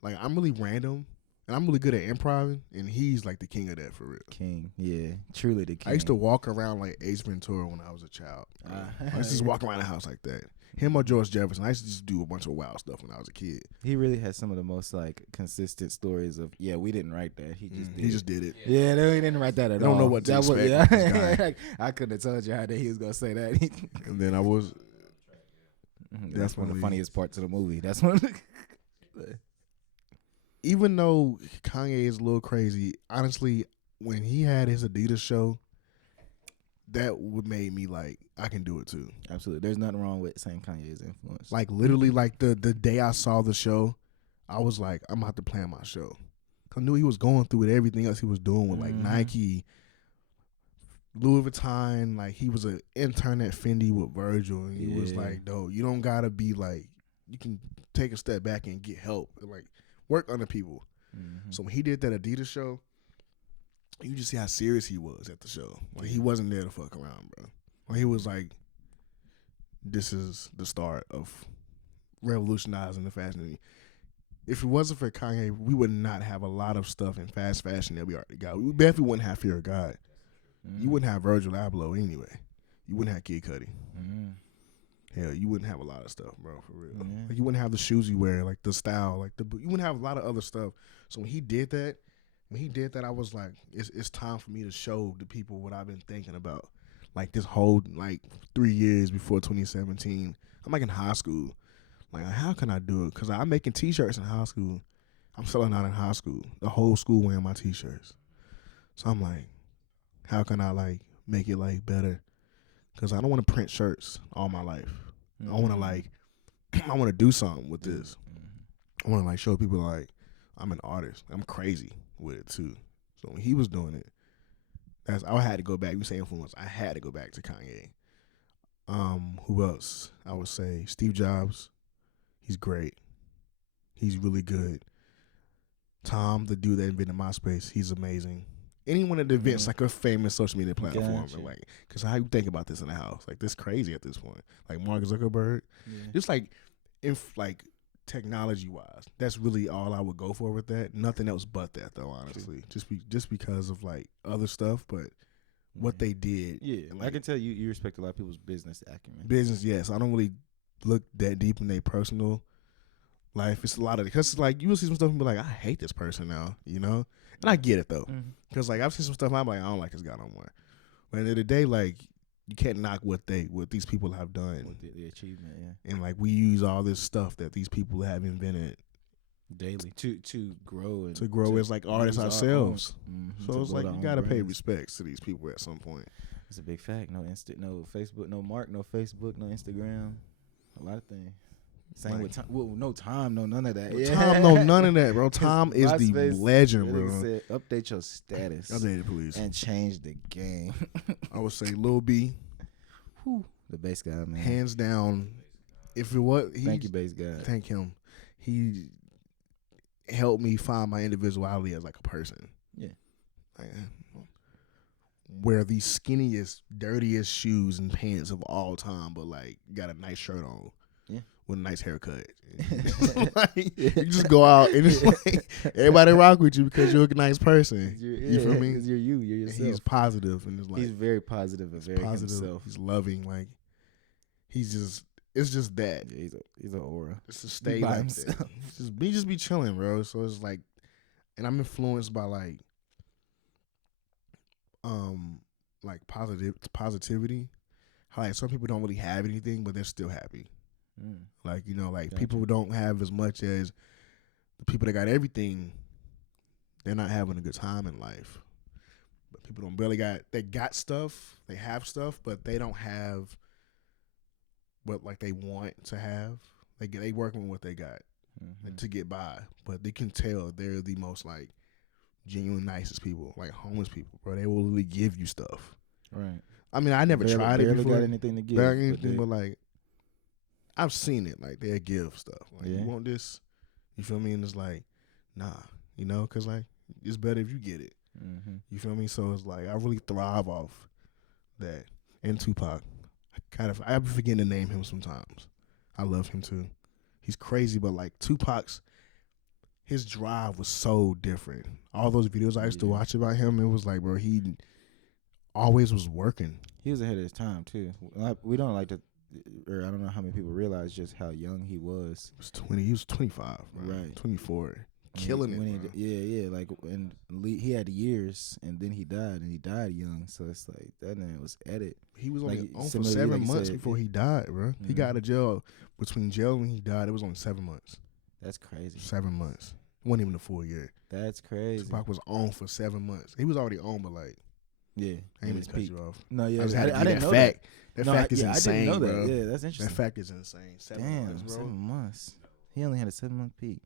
Like I'm really random and I'm really good at improv, and he's like the king of that for real. King, yeah, truly the king. I used to walk around like Ace Ventura when I was a child. I used to just walk around the house like that. Him or George Jefferson. I used to just do a bunch of wild stuff when I was a kid. He really has some of the most like consistent stories of we didn't write that. He just did it. Yeah, no, he didn't write that at all. I don't know what to expect. This guy. I couldn't have told you how that he was gonna say that. And then I was. That's one of the funniest parts of the movie. That's one. Even though Kanye is a little crazy, honestly, when he had his Adidas show, that would made me like, I can do it too. Absolutely. There's nothing wrong with saying Kanye's influence. Like literally, like the day I saw the show, I was like, I'm about to plan my show. I knew he was going through with everything else he was doing with like Nike, Louis Vuitton. Like he was an intern at Fendi with Virgil, and he was like, "No, you don't gotta be like, you can take a step back and get help, and like work under people." So when he did that Adidas show, you just see how serious he was at the show. Like he wasn't there to fuck around, bro. Like he was like, "This is the start of revolutionizing the fashion." If it wasn't for Kanye, we would not have a lot of stuff in fast fashion that we already got. We definitely wouldn't have Fear of God. You wouldn't have Virgil Abloh anyway. You wouldn't have Kid Cudi. Hell, you wouldn't have a lot of stuff, bro, for real. Like you wouldn't have the shoes you wear, like the style, like you wouldn't have a lot of other stuff. So when he did that, I was like, it's time for me to show the people what I've been thinking about. Like this whole 3 years before 2017, I'm like in high school. Like, how can I do it? Because I'm making T-shirts in high school. I'm selling out in high school. The whole school wearing my T-shirts. So I'm like, how can I, like, make it, like, better? Because I don't want to print shirts all my life. I want to, like, I want to do something with this. I want to, like, show people, like, I'm an artist. I'm crazy with it, too. So when he was doing it, I had to go back. You say influence. I had to go back to Kanye. Who else? I would say Steve Jobs. He's great. He's really good. Tom, the dude that invented MySpace, he's amazing. Anyone that invents like a famous social media platform, like, because how you think about this in the house? Like, this crazy at this point. Like Mark Zuckerberg, just like, technology wise, that's really all I would go for with that. Nothing else but that, though. Honestly, just because of like other stuff, but what they did. Yeah, like, I can tell you respect a lot of people's business acumen. Business, yes. I don't really look that deep in their personal life. It's a lot of, because like you will see some stuff and be like, I hate this person now, you know. And I get it though, because like I've seen some stuff I'm like, I don't like this guy no more. But at the end of the day, like you can't knock what these people have done, with the achievement, and like we use all this stuff that these people have invented daily to grow and to grow as like artists ourselves. So it's like you gotta pay brands. respects to these people at some point. It's a big fact. No Facebook, no Mark, no Facebook, no Instagram, a lot of things. Same Like, with time. Well, no time, no none of that. Tom, no none of that, bro. Tom is the MySpace legend, really bro. said, update your status. Update it, please. And change the game. I would say Lil B. The bass guy, man. Hands down. If it was, Thank you, bass guy. Thank him. He helped me find my individuality as like a person. Yeah. Like, wear the skinniest, dirtiest shoes and pants of all time, but like got a nice shirt on. Yeah. With a nice haircut. Like, you just go out and it's like everybody rock with you because you're a nice person. You feel me? You're you. You're yourself. And he's positive and it's like he's very positive and very positive. himself. He's loving. Like he's just. It's just that. Yeah, he's an aura. It's to stay like that. Just be chilling, bro. So it's like, and I'm influenced by like positivity. How like some people don't really have anything, but they're still happy. Like, you know, like Gotcha. people who don't have as much as the people that got everything, they're not having a good time in life. But people don't barely they got stuff, they have stuff, but they don't have what like they want to have. They working with what they got to get by, but they can tell they're the most like genuine nicest people, like homeless people, bro. They will really give you stuff. Right. I mean, I never tried it before. Got anything to give. But like I've seen it. Like they'll give stuff. Like you want this, you feel me? And it's like, nah, you know, because like it's better if you get it. You feel me? So it's like I really thrive off that. And Tupac, I be forgetting to name him sometimes. I love him too. He's crazy, but like his drive was so different. All those videos I used to watch about him, it was like, bro, he always was working. He was ahead of his time too. We don't like to, or I don't know how many people realize just how young he was. He was 25, right? 24, killing it. Yeah. Like, and he had years, and then he died, and he died young. So it's like that man was at it. He was only like, on for 7 months before he died, bro. Mm-hmm. He got out of jail. Between jail and he died, it was only 7 months. That's crazy. 7 months. It wasn't even a full year. That's crazy. Tupac was on for 7 months. He was already on, but like, yeah, I ain't cut you off. No, yeah, I didn't know fact. That fact is insane, I didn't know bro. that. Yeah, that's interesting. That fact is insane. 7 months, bro. 7 months. He only had a 7-month peak.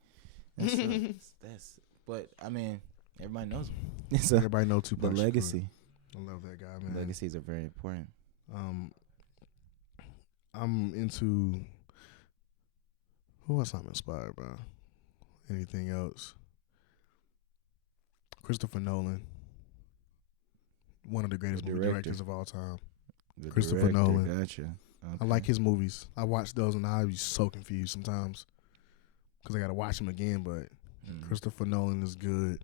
That's. But I mean, everybody knows him. Everybody knows Tupac. The legacy. I love that guy, man. Legacies are very important. I'm into. Who else I'm inspired by? Anything else? Christopher Nolan. One of the greatest movie directors of all time. Christopher Nolan. Gotcha. Okay. I like his movies. I watch those and I be so confused sometimes because I got to watch them again. But Christopher Nolan is good.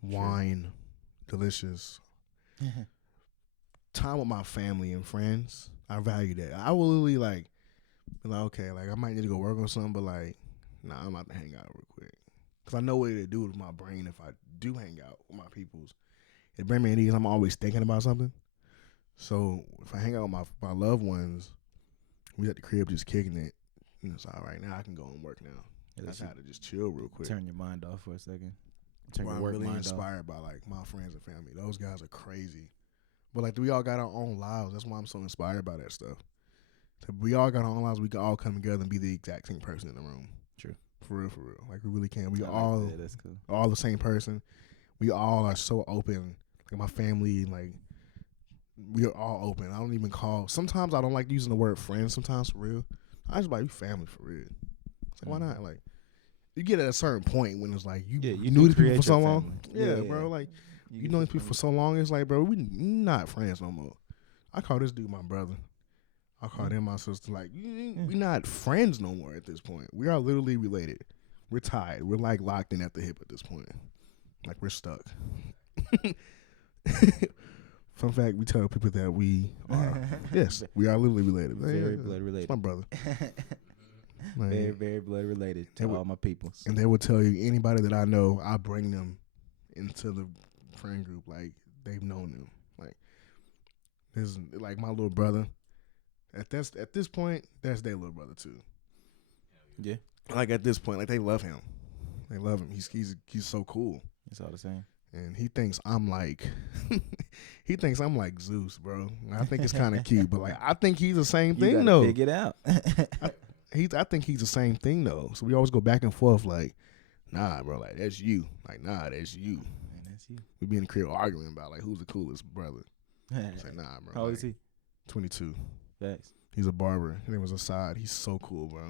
Wine, delicious. Time with my family and friends. I value that. I will literally like, okay, like I might need to go work on something, but like, nah, I'm about to hang out real quick because I know what it'll do with my brain if I do hang out with my peoples. It brings me at ease. I'm always thinking about something. So if I hang out with my loved ones, we at the crib just kicking it. You know, it's all right. Now I can go and work now. That's how to just chill real quick. Turn your mind off for a second. I'm really inspired by like my friends and family. Those guys are crazy. But like we all got our own lives. That's why I'm so inspired by that stuff. We all got our own lives. We can all come together and be the exact same person in the room. True. For real. Like we really can. We that's cool. All the same person. We all are so open. Like my family, like we are all open. I don't even call. Sometimes I don't like using the word friends. Sometimes for real, I just like we family for real. It's like, why not? Like you get at a certain point when it's like you knew these people for so long. Yeah, bro. Like you know these people for so long. It's like, bro, we not friends no more. I call this dude my brother. I call them my sister. Like we not friends no more at this point. We are literally related. We're tied. We're like locked in at the hip at this point. Like we're stuck. Fun fact, we tell people that we are. Yes, we are literally related. Very blood related. It's my brother. Like, very, very blood related to all my peoples. And they will tell you, anybody that I know, I bring them into the friend group. Like, they've known them. Like, this is like my little brother. At this point, that's their little brother too. Yeah. Like at this point, like they love him. They love him. He's so cool. It's all the same. And he thinks I'm like Zeus, bro. I think it's kind of cute, but like I think he's the same thing though. Figure it out. I think he's the same thing though. So we always go back and forth like, nah, bro, like that's you. Like, nah, that's you. And that's you. We be in the crib arguing about like who's the coolest brother. It's like, nah, bro. How old is he? 22. Thanks. He's a barber. His name was Assad. He's so cool, bro.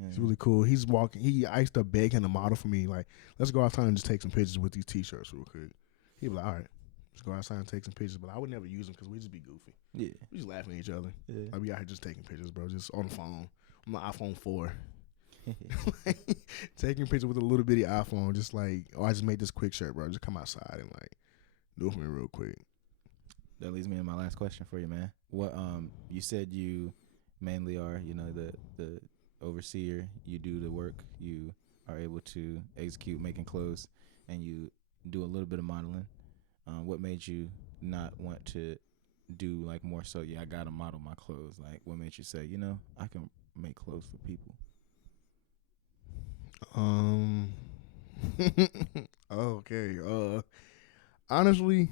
Yeah. He's really cool. He's walking. I used to beg him to model for me. Like, let's go outside and just take some pictures with these T-shirts real quick. He'd be like, all right, let's go outside and take some pictures. But I would never use them because we just be goofy. Yeah. We just laughing at each other. Yeah. Like, we out here just taking pictures, bro. Just on the phone. I'm the iPhone 4. Taking pictures with a little bitty iPhone. Just like, oh, I just made this quick shirt, bro. Just come outside and like do it for me real quick. That leads me to my last question for you, man. What you said you mainly are, the overseer. You do the work. You are able to execute making clothes, and you do a little bit of modeling. What made you not want to do like more so? Yeah, I gotta model my clothes. Like, what made you say, I can make clothes for people? Okay. Honestly,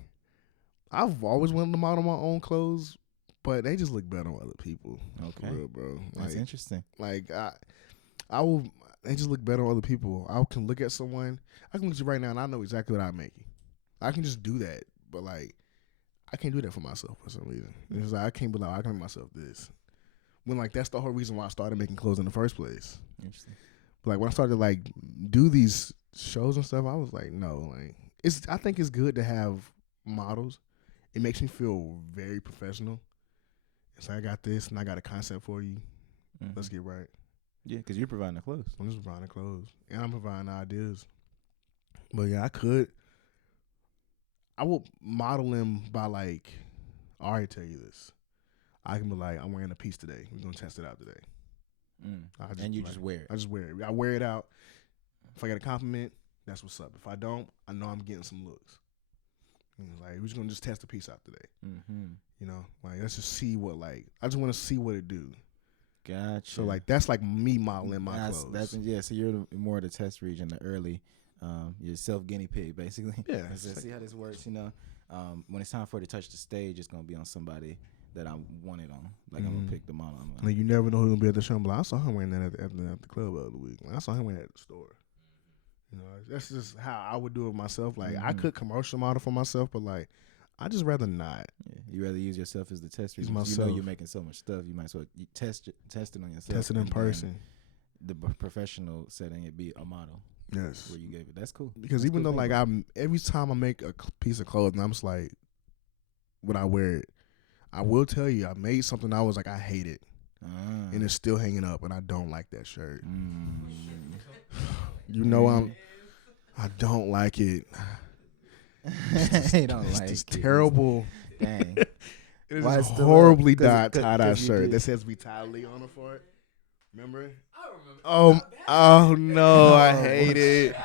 I've always wanted to model my own clothes, but they just look better on other people. Okay, for real, bro. That's interesting. Like I will. They just look better on other people. I can look at someone. I can look at you right now, and I know exactly what I'm making. I can just do that, but like, I can't do that for myself for some reason. It's like I can't be like, I can make myself this. When like that's the whole reason why I started making clothes in the first place. Interesting. But like when I started like do these shows and stuff, I was like, no, like I think it's good to have models. It makes me feel very professional. It's like I got this and I got a concept for you. Mm-hmm. Let's get right. Yeah, because you're providing the clothes. I'm just providing the clothes and I'm providing the ideas. But yeah, I will model them by like, I already tell you this. I can be like, I'm wearing a piece today. We're gonna test it out today. And you just wear it. I just wear it. I wear it out. If I get a compliment, that's what's up. If I don't, I know I'm getting some looks. Like, we're just gonna just test the piece out today. Mm-hmm. Like let's just see what like. I just want to see what it do. Gotcha. So like that's like me modeling my clothes. So you're more of the test region, the early, you're self guinea pig basically. Yeah. See how this works. When it's time for it to touch the stage, it's gonna be on somebody that I want it on. Like I'm gonna pick the model. Like you never know who's gonna be at the show. But I saw him wearing that at the club the other week. Like, I saw him wearing that at the store. That's just how I would do it myself. Like I could commercial model for myself, but like I just rather not. Yeah, you rather use yourself as the test region. You're making so much stuff. You might as well test it on yourself. Test it in person. The professional setting, it be a model. Yes. Where you gave it. That's cool. Because that's even cool though like every time I make a piece of clothing, I'm just like, when I wear it, I will tell you I made something I was like I hate it, and it's still hanging up, and I don't like that shirt. I don't like it. It's terrible. Dang. It is a horribly dyed tie-dye shirt that says Vitaly on it for it. Remember? I remember. Oh no, I hate it.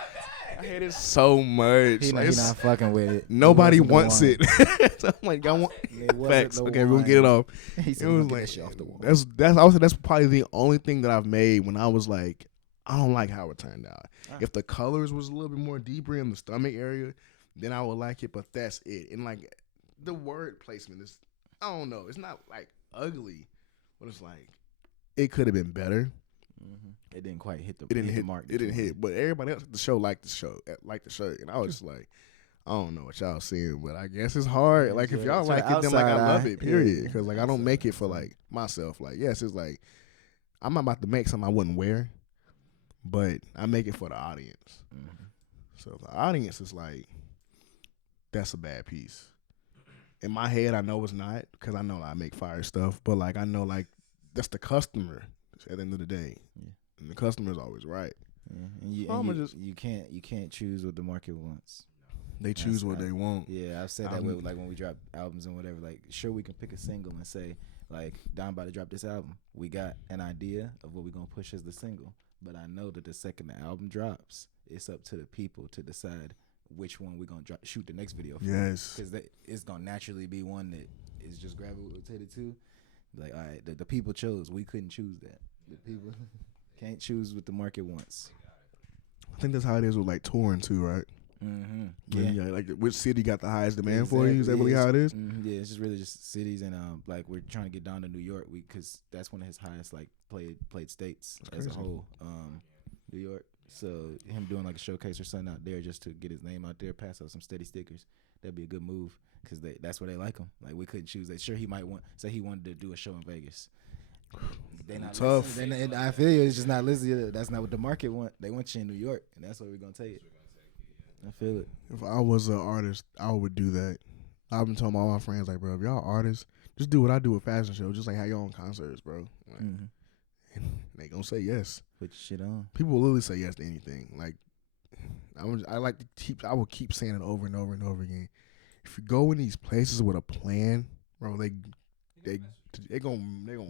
I hate it so much. He's not fucking with it. Nobody wants it. So I'm like, I want facts. Okay, we're gonna get it off. It was like shit off the wall. That's probably the only thing that I've made when I was like, I don't like how it turned out. If the colors was a little bit more deeper in the stomach area, then I would like it. But that's it. And like the word placement is, I don't know. It's not like ugly, but it's like it could have been better. It didn't quite hit the. It didn't hit the mark. It didn't hit. But everybody else at the show liked the shirt, and I was just like, I don't know what y'all seeing, but I guess it's hard. Like if y'all like it, then like I love it. Period. Because like I don't make it for like myself. Like yes, it's like I'm not about to make something I wouldn't wear, but I make it for the audience. So the audience is like, that's a bad piece. In my head, I know it's not because I know I make fire stuff, but like I know like that's the customer at the end of the day, and the customer's always right. Yeah. And you can't choose what the market wants. They choose what they want. Yeah, I've said that way. Like when we drop albums and whatever. Like sure, we can pick a single and say like, "I'm about to drop this album. We got an idea of what we're gonna push as the single." But I know that the second the album drops, it's up to the people to decide which one we're gonna shoot the next video for. Yes, because it's gonna naturally be one that is just gravitated to. Like, all right, the people chose. We couldn't choose that. The people can't choose what the market wants. I think that's how it is with like touring too, right? Yeah, like which city got the highest demand for you? Is that really how it is? Yeah, it's just really just cities and like we're trying to get down to New York because that's one of his highest like played states as a whole. New York. So him doing like a showcase or something out there just to get his name out there, pass out some steady stickers. That'd be a good move because that's where they like him. Like we couldn't choose that. Sure, he might say he wanted to do a show in Vegas, They not tough. I feel you. It's just not listening. That's not what the market want. They want you in New York, and that's what we're gonna take it. I feel it. If I was an artist, I would do that. I've been telling all my friends, like, bro, if y'all artists, just do what I do with fashion shows, just like how y'all on concerts, bro. Like, and they gonna say yes. Put your shit on. People will literally say yes to anything. Like, I will keep saying it over and over and over again. If you go in these places with a plan, bro, they gonna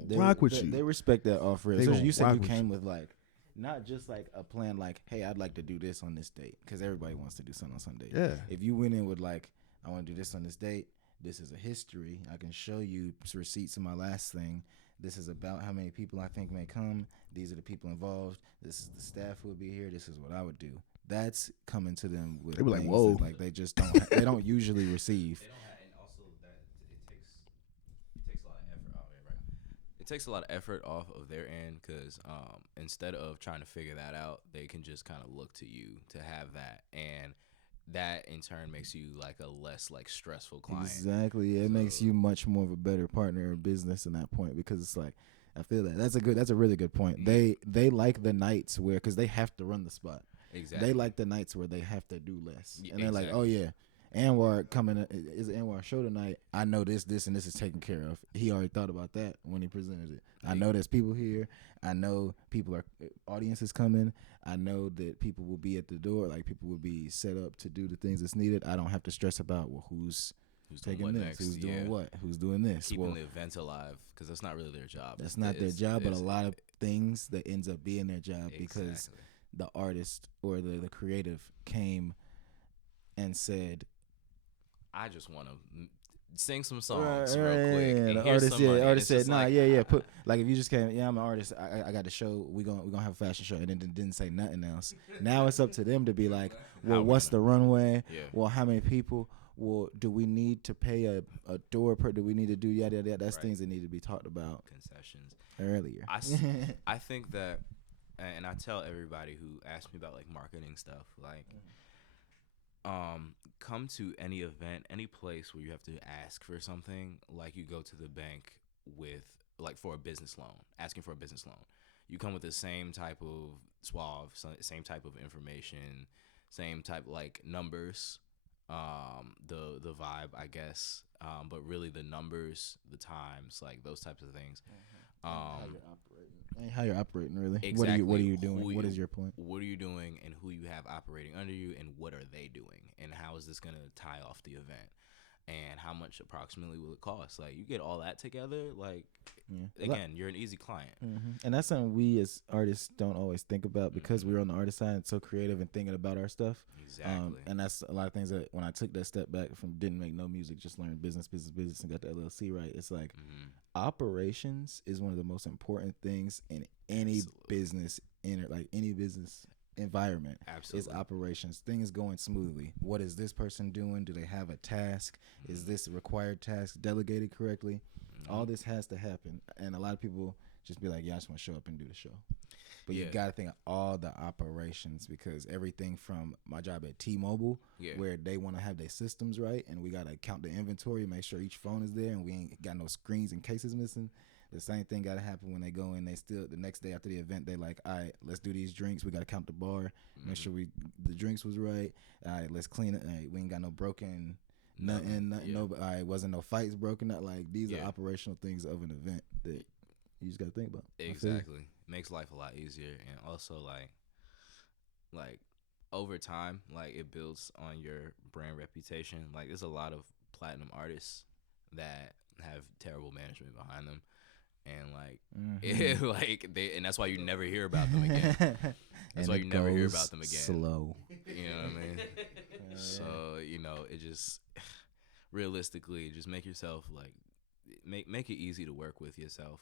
rock with you. They respect that offer. So you said you came with like, not just like a plan, like, hey, I'd like to do this on this date, because everybody wants to do something on some date. Yeah. If you went in with like, I want to do this on this date. This is a history. I can show you receipts of my last thing. This is about how many people I think may come. These are the people involved. This is the staff who would be here. This is what I would do. That's coming to them with. They be like, whoa. Like they just don't. They don't usually receive. They don't have, and also that it takes a lot of effort. Oh, yeah, right. It takes a lot of effort off of their end, because instead of trying to figure that out, they can just kind of look to you to have that, and that in turn makes you like a less like stressful client. Exactly. It makes you much more of a better partner in business in that point, because it's like, I feel that that's a really good point. They like the nights where, because they have to run the spot. Exactly. They like the nights where they have to do less, and they're exactly. like, oh yeah, Anwar coming is Anwar show tonight. I know this, and this is taken care of. He already thought about that when he presented it. I know there's people here. I know audience is coming. I know that people will be at the door. Like, people will be set up to do the things that's needed. I don't have to stress about, well, who's taking this, next? who's doing what, who's doing this. Keeping the event alive, because that's not really their job. That's not their job, but a lot of things that ends up being their job, because the artist or the creative came and said, I just want to sing some songs real quick. Yeah, and the artist said, nah, like, put, like, if you just came, I'm an artist, I got the show, we gonna have a fashion show, and then didn't say nothing else. Now it's up to them to be like, well, what's the runway? Yeah. Well, how many people? Well, do we need to pay a door per? Do we need to do yada yada? That's things that need to be talked about. Concessions earlier. I think that, and I tell everybody who asks me about like marketing stuff, like, come to any event, any place where you have to ask for something, like you go to the bank with, like, for a business loan, asking for a business loan. You come with the same type of suave, same type of information, same type, like, numbers, the vibe, I guess, but really the numbers, the times, like those types of things. How you're operating, really. Exactly. What are you doing? What is your point? What are you doing, and who you have operating under you, and what are they doing, and how is this going to tie off the event, and how much approximately will it cost? Like, you get all that together, like, again, you're an easy client. And that's something we as artists don't always think about, because we're on the artist side and so creative and thinking about our stuff. Exactly. And that's a lot of things that when I took that step back from didn't make no music, just learned business, and got the LLC right. It's like operations is one of the most important things in any business, any business environment. Absolutely. Is operations. Things going smoothly. What is this person doing? Do they have a task? Is this a required task delegated correctly? All this has to happen, and a lot of people just be like, yeah, I just want to show up and do the show. But you got to think of all the operations, because everything from my job at T-Mobile, where they want to have their systems right, and we got to count the inventory, make sure each phone is there, and we ain't got no screens and cases missing. The same thing got to happen when they go in. They still, the next day after the event, they like, all right, let's do these drinks. We got to count the bar, make sure the drinks was right. All right, let's clean it. All right, we ain't got no broken nothing. No, all right, wasn't no fights broken up. Like, these are operational things of an event that you just got to think about. Exactly. Makes life a lot easier, and also like over time, like, it builds on your brand reputation. Like, there's a lot of platinum artists that have terrible management behind them, and and that's why you never hear about them again. That's why you never hear about them again. Slow. You know what I mean? So, it just realistically, just make yourself like. Make it easy to work with yourself,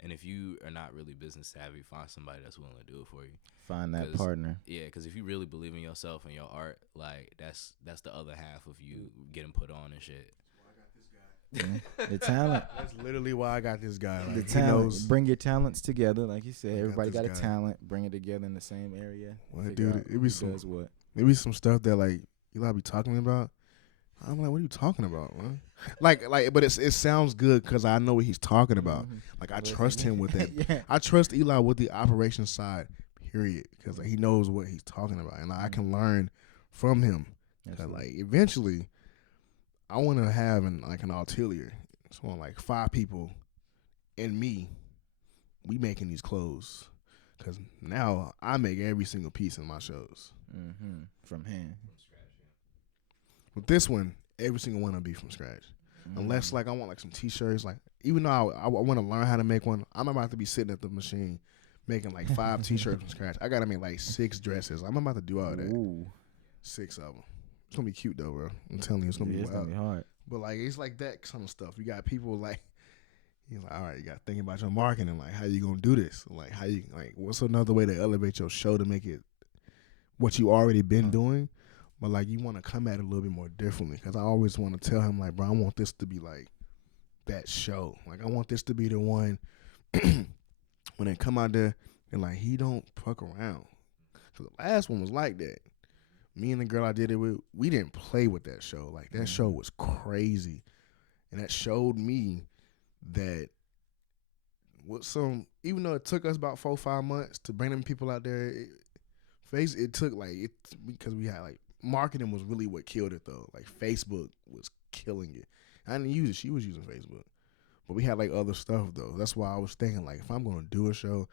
and if you are not really business savvy, find somebody that's willing to do it for you. Find that partner. Yeah, because if you really believe in yourself and your art, like, that's the other half of you getting put on and shit. That's why I got this guy. The talent. That's literally why I got this guy. Like, the talent. Bring your talents together, like you said. Everybody got a talent. Bring it together in the same area. Well, dude, it be some stuff that, like, you be talking about. I'm like, what are you talking about, man? but it sounds good because I know what he's talking about. Like I trust him with that. Yeah. I trust Eli with the operations side, period, because he knows what he's talking about, and I can learn from him. Like eventually, I want to have an artillery. So like 5 people and me, we making these clothes. Because now I make every single piece in my shows. From hand. With this one, every single one will be from scratch. Unless like I want like some T-shirts. Like even though I want to learn how to make one, I'm about to be sitting at the machine making like 5 T-shirts from scratch. I got to make like 6 dresses. I'm about to do all that. Ooh. 6 of them. It's going to be cute though, bro. I'm telling you, it's going to be wild. It's going to be hard. But like it's like that kind of stuff. You got people like, you're like, all right, you got to think about your marketing. Like, how you going to do this? Like, what's another way to elevate your show to make it what you already been doing? But, like, you want to come at it a little bit more differently. Because I always want to tell him, like, bro, I want this to be, like, that show. Like, I want this to be the one when they come out there and, like, he don't fuck around. Because the last one was like that. Me and the girl I did it with, we didn't play with that show. Like, that show was crazy. And that showed me that even though it took us about 4 or 5 months to bring them people out there, it took because we had like marketing was really what killed it though. Like Facebook was killing it. I didn't use it; she was using Facebook, but we had like other stuff though. That's why I was thinking like if I'm gonna do a show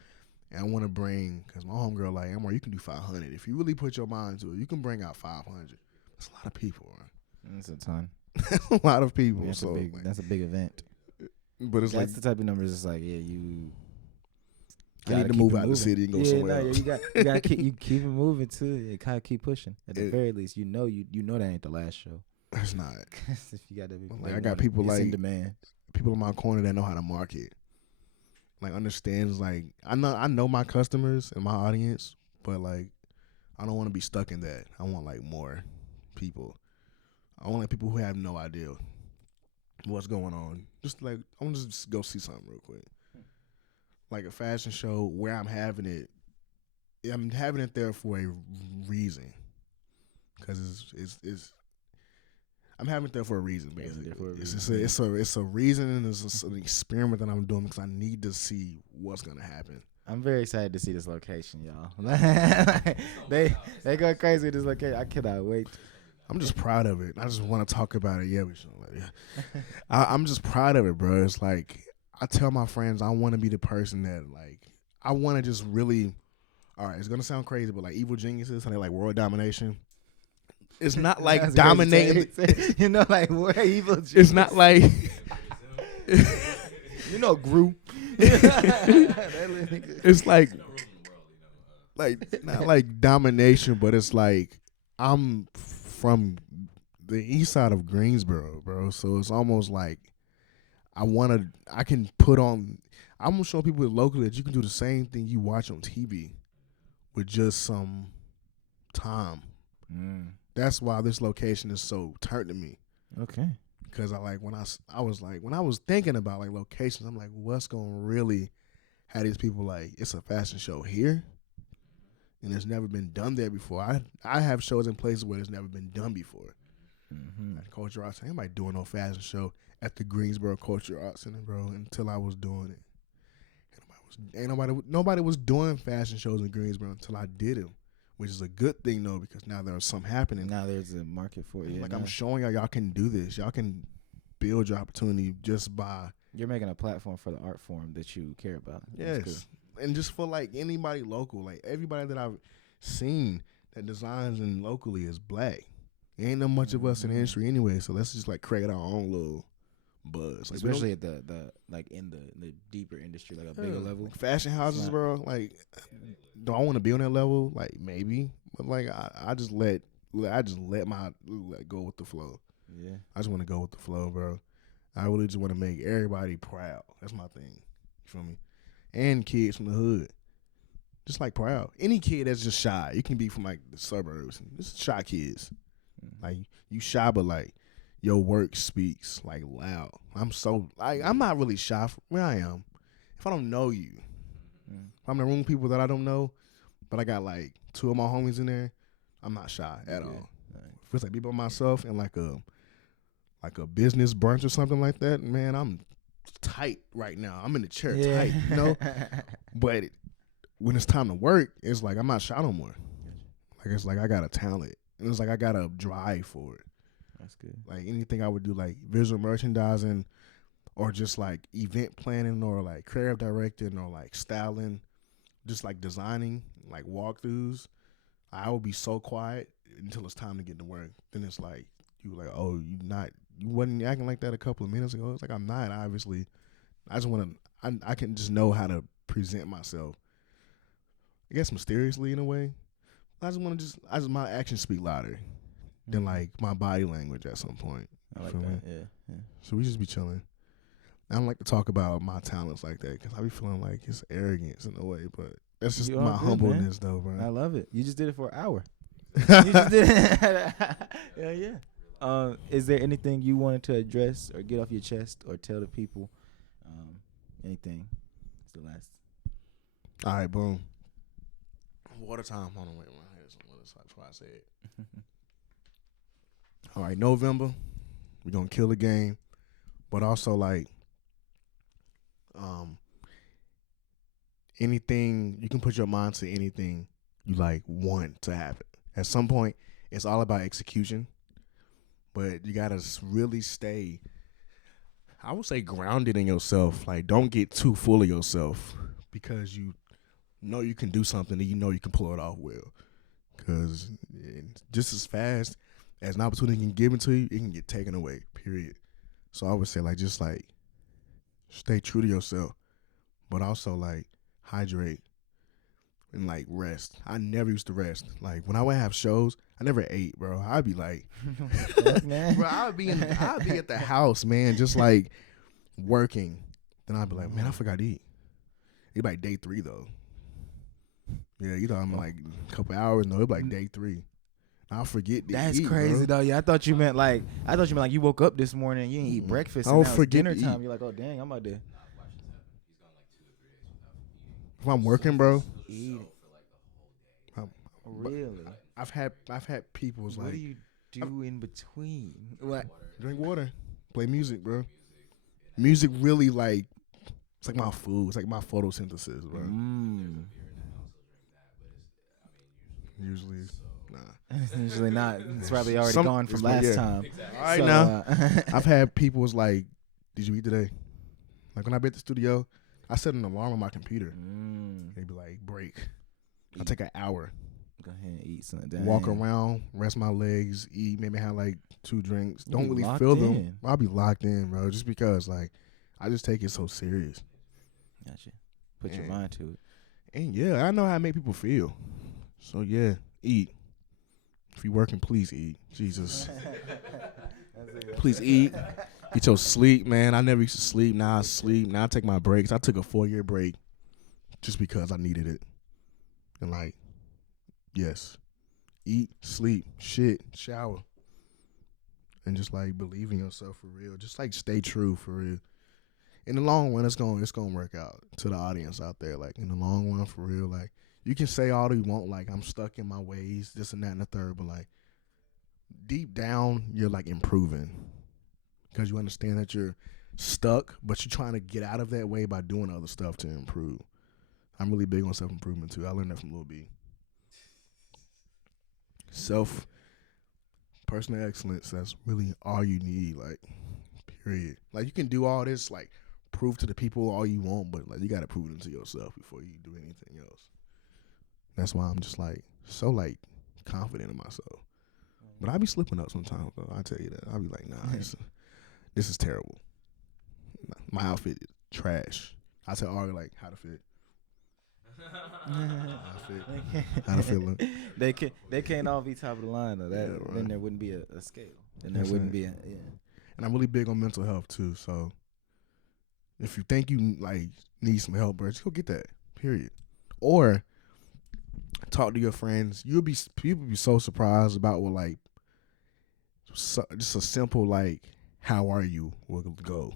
and I want to bring, because my homegirl like Anwar, you can do 500 if you really put your mind to it. You can bring out 500. That's a lot of people, right? That's a ton. That's a lot of people. Yeah, that's a big event. But it's that's the type of numbers. It's like, yeah, you. I need to move out the city and go somewhere else. You got keep it moving too. You gotta keep pushing. At the very least, you know that ain't the last show. It's not. If you got to be, like I got people like in demand. People in my corner that know how to market. Like understands. Like I know my customers and my audience, but like I don't want to be stuck in that. I want like more people. I want like people who have no idea what's going on. Just like I want to just go see something real quick. Like a fashion show where I'm having it there for a reason. Because it's I'm having it there for a reason, basically. It's a reason, and it's an experiment that I'm doing because I need to see what's gonna happen. I'm very excited to see this location, y'all. they go crazy with this location. I cannot wait. I'm just proud of it. I just want to talk about it. Yeah, we should. I'm just proud of it, bro. It's like I tell my friends I want to be the person that like I want to just really. All right, it's gonna sound crazy, but like evil geniuses, how they like world domination. It's not like dominating. You know, like what evil genius. It's not like Gru. It's like not like domination, but it's like I'm from the east side of Greensboro, bro. So it's almost like I'm gonna show people locally that you can do the same thing you watch on TV with just some time. That's why this location is so turned to me. Okay. Because when I was thinking about like locations, I'm like, what's gonna really have these people like? It's a fashion show here, and it's never been done there before. I have shows in places where it's never been done before. At Culture Arts, ain't nobody doing no fashion show at the Greensboro Culture Arts Center, bro. Until I was doing it, nobody was doing fashion shows in Greensboro until I did them. Which is a good thing, though, because now there's something happening. Now there's a market for it. Like, I'm showing y'all can do this. Y'all can build your opportunity just by... You're making a platform for the art form that you care about. Yes. And just for, like, anybody local. Like, everybody that I've seen that designs in locally is black. Ain't no much of us in the industry anyway, so let's just, like, create our own little buzz. Like, especially at the like, in the deeper industry, like a bigger level. Like fashion houses, bro, like... Do I want to be on that level? Like maybe, but like I just let go with the flow. Yeah, I just want to go with the flow, bro. I really just want to make everybody proud. That's my thing. You feel me? And kids from the hood, just like proud. Any kid that's just shy, you can be from like the suburbs. Just shy kids, like you shy, but like your work speaks like loud. I'm not really shy for where I am. If I don't know you. If I'm in the room with people that I don't know, but I got like 2 of my homies in there, I'm not shy at all. Right. If it's like be by myself and like like a business brunch or something like that, man, I'm tight right now. I'm in the chair tight, you know. But when it's time to work, it's like I'm not shy no more. Like it's like I got a talent, and it's like I got a drive for it. That's good. Like anything I would do, like visual merchandising, or just like event planning, or like creative directing, or like styling, just like designing, like walkthroughs. I would be so quiet until it's time to get to work. Then it's like you like, oh, you wasn't acting like that a couple of minutes ago. It's like I'm not. Obviously, I just want to. I can just know how to present myself. I guess mysteriously in a way. I just want to my actions speak louder than like my body language at some point. I like that. Yeah. So we just be chilling. I don't like to talk about my talents like that because I be feeling like it's arrogance in a way, but that's just my humbleness, though, bro. I love it. You just did it for an hour. You just did it. Yeah. Is there anything you wanted to address or get off your chest or tell the people? Anything? It's the last. All right, boom. Water time. Hold on, wait. My head is on the other side before I say it. All right, November. We're going to kill the game. But also, like, anything, you can put your mind to anything you, like, want to happen. At some point, it's all about execution. But you got to really stay, I would say, grounded in yourself. Like, don't get too full of yourself because you know you can do something and you know you can pull it off well. Because just as fast as an opportunity can give it to you, it can get taken away, period. So I would say, like, just, like, stay true to yourself, but also, like, hydrate and, like, rest. I never used to rest. Like, when I would have shows, I never ate, bro. I'd be like, bro, I'd be at the house, man, just, like, working. Then I'd be like, man, I forgot to eat. It'd be like day 3, though. Yeah, you know, I'm like a couple hours. No, it'd be like day 3. I'll forget to That's eat, crazy, bro. though. Yeah, I thought you meant like you woke up this morning and you didn't eat breakfast. I'll And now forget it's to dinner time. eat. You're like, oh dang, I'm about to. If I'm working, bro, Eat. Really? I've had people's What like, do you do in between? What? drink water, play music, bro. Music really, like, it's like my food. It's like my photosynthesis, bro. Usually, nah. Usually not. It's probably already gone from last time. Exactly. All right, now. I've had people was like, did you eat today? Like, when I be at the studio, I set an alarm on my computer. They be like, break. I take an hour. Go ahead and eat something. Walk around, rest my legs, eat, maybe have like 2 drinks. Don't really locked feel in. them. I'll be locked in, bro, just because, like, I just take it so serious. Gotcha. Put your mind to it. And yeah, I know how to make people feel. So yeah, eat. If you working, please eat. Jesus. Please eat. Get your sleep, man. I never used to sleep. Now I sleep. Now I take my breaks. I took a 4-year break just because I needed it. And, like, yes. Eat, sleep, shit, shower. And just, like, believe in yourself for real. Just, like, stay true for real. In the long run, it's gonna work out to the audience out there. Like, in the long run, for real, like, you can say all you want, like, I'm stuck in my ways, this and that and the third, but, like, deep down, you're, like, improving. Because you understand that you're stuck, but you're trying to get out of that way by doing other stuff to improve. I'm really big on self-improvement, too. I learned that from Lil B. Personal excellence, that's really all you need, like, period. Like, you can do all this, like, prove to the people all you want, but, like, you got to prove it to yourself before you do anything else. That's why I'm just, like, so, like, confident in myself. But I be slipping up sometimes, though. I tell you that. I be like, nah, this is terrible. My outfit is trash. I tell Ari, like, how to fit. How to feel it. They can't all be top of the line, though. Then there wouldn't be a scale. Then there wouldn't be And I'm really big on mental health, too. So if you think you, like, need some help, bro, just go get that, period. Or talk to your friends. People be so surprised about what, like, just a simple, like, how are you will go.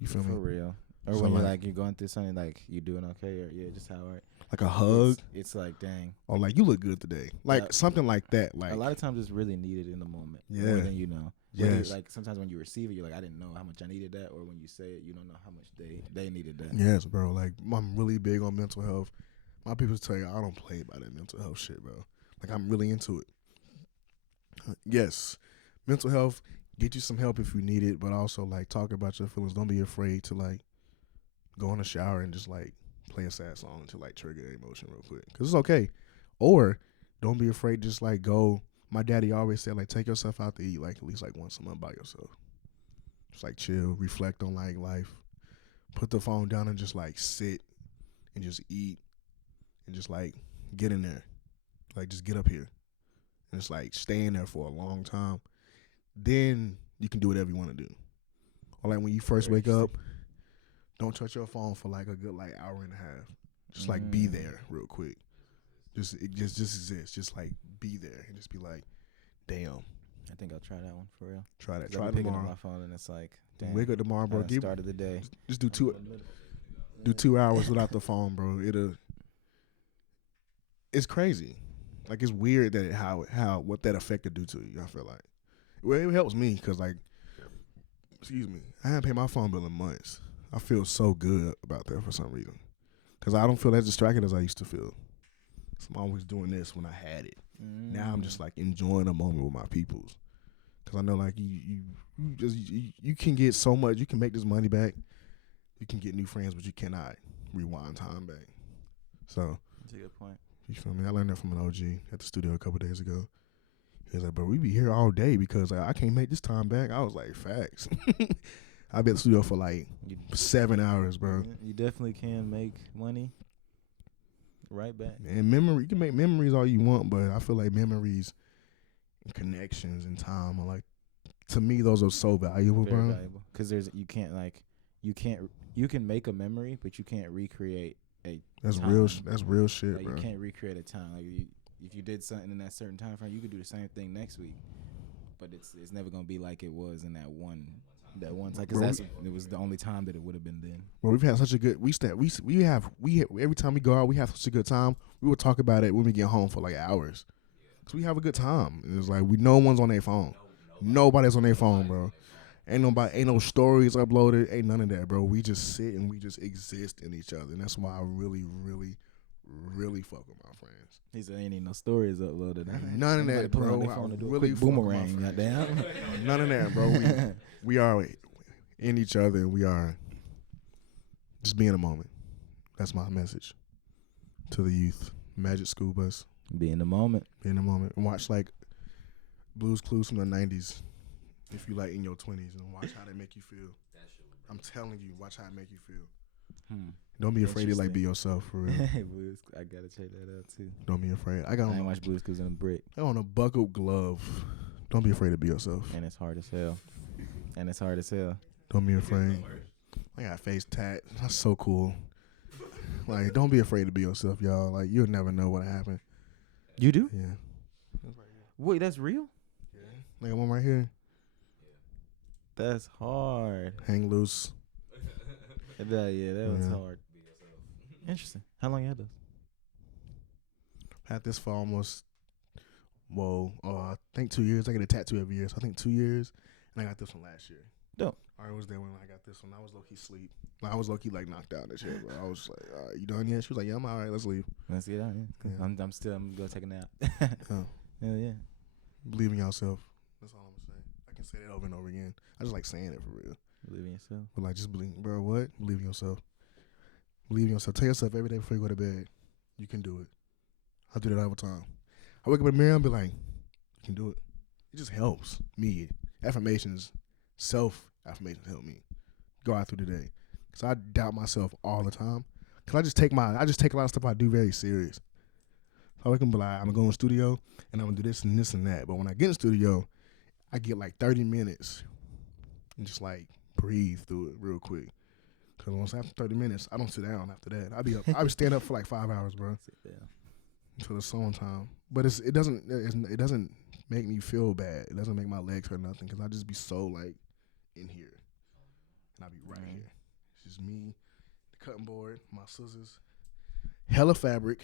You feel me? For real. Or so when you're like you're going through something, like you doing okay, or just how right. Like a hug. It's like dang. Or like you look good today. Like something like that. Like a lot of times it's really needed in the moment. Yeah. More than you know. Yes. Like sometimes when you receive it, you're like, I didn't know how much I needed that, or when you say it, you don't know how much they needed that. Yes, bro. Like I'm really big on mental health. My people tell you I don't play by that mental health shit, bro. Like I'm really into it. Yes, mental health. Get you some help if you need it, but also like talk about your feelings. Don't be afraid to like go in the shower and just like play a sad song to like trigger emotion real quick, cause it's okay. Or don't be afraid to just like go. My daddy always said like take yourself out to eat like at least like once a month by yourself. Just like chill, reflect on like life. Put the phone down and just like sit and just eat and just like get in there. Like just get up here and just like stay in there for a long time. Then you can do whatever you want to do. Or like when you first wake up, don't touch your phone for like a good like hour and a half. Just like be there real quick. Just exist. Just like be there and just be like, damn. I think I'll try that one for real. Try that. Try it picking tomorrow. up my phone and it's like, damn. Wake up tomorrow, bro. Start of the day. Just do 2 hours without the phone, bro. It's crazy. Like it's weird that what that effect could do to you. I feel like, well, it helps me because like, excuse me, I haven't paid my phone bill in months. I feel so good about that for some reason because I don't feel as distracted as I used to feel. So I'm always doing this when I had it. Now I'm just like enjoying a moment with my peoples because I know like you can get so much. You can make this money back. You can get new friends, but you cannot rewind time back. So that's a good point. You feel me? I learned that from an OG at the studio a couple days ago. He was like, bro, we be here all day because like, I can't make this time back. I was like, facts. I've been at the studio for like 7 hours, bro. You definitely can make money right back. And you can make memories all you want, but I feel like memories and connections and time are like, to me, those are so valuable, Very bro. valuable. Because you can make a memory, but you can't recreate a That's time. real shit, like, bro. You can't recreate a time. Like if you did something in that certain time frame, you could do the same thing next week, but it's never gonna be like it was in that one time. Because it was the only time that it would have been then. Well, we've had such a good. We have every time we go out, we have such a good time. We will talk about it when we get home for like hours, cause we have a good time. It's like no one's on their phone. Nobody's on their phone, bro. Ain't no stories uploaded. Ain't none of that, bro. We just sit and we just exist in each other, and that's why I really, really, really fuck with my friends. He said ain't no stories uploaded. None of that, bro. I really boomerang, goddamn. None of that, bro. We are in each other, and we are just be in a moment. That's my message to the youth. Magic School Bus. Be in the moment. Be in the moment. And watch like Blue's Clues from the 90s. If you like in your 20s, and watch how they make you feel. I'm telling you, watch how it make you feel. Don't be afraid to like be yourself for real. Blues, I gotta check that out too. Don't be afraid. I ain't watch Blues Clues in a brick. I on a buckled glove. Don't be afraid to be yourself. And it's hard as hell. Don't be afraid. I got face tat. That's so cool. Like, don't be afraid to be yourself, y'all. Like, you'll never know what happened. You do? Yeah. Wait, that's real? Yeah. Like one right here. That's hard. Hang loose. That was hard. Interesting. How long you had those? Had this for almost, I think 2 years. I get a tattoo every year, so I think 2 years. And I got this one last year. Dope. I was there when I got this one. I was low-key asleep. I was low-key like knocked out and shit, bro. I was like, all right, you done yet? She was like, yeah, I'm all right. Let's leave. Let's get out, yeah. I'm going to go take a nap. Oh. Hell yeah. Believe in yourself. That's all I'm going to say. I can say that over and over again. I just like saying it for real. Believe in yourself. But like, just believe, bro, what? Believe in yourself. Believe in yourself. Tell yourself every day before you go to bed, you can do it. I do that all the time. I wake up in the mirror and be like, you can do it. It just helps me. Affirmations, self-affirmations help me go out through the day. Because I doubt myself all the time. Because I just take a lot of stuff I do very serious. So I can be like, I'm going to go in the studio and I'm going to do this and this and that. But when I get in the studio, I get like 30 minutes and just like breathe through it real quick. Because once after 30 minutes, I don't sit down after that. I be stand up for like 5 hours, bro. Sit down. Until the song time. But it doesn't make me feel bad. It doesn't make my legs hurt nothing because I just be so like in here. And I be right here. Just me, the cutting board, my scissors, hella fabric,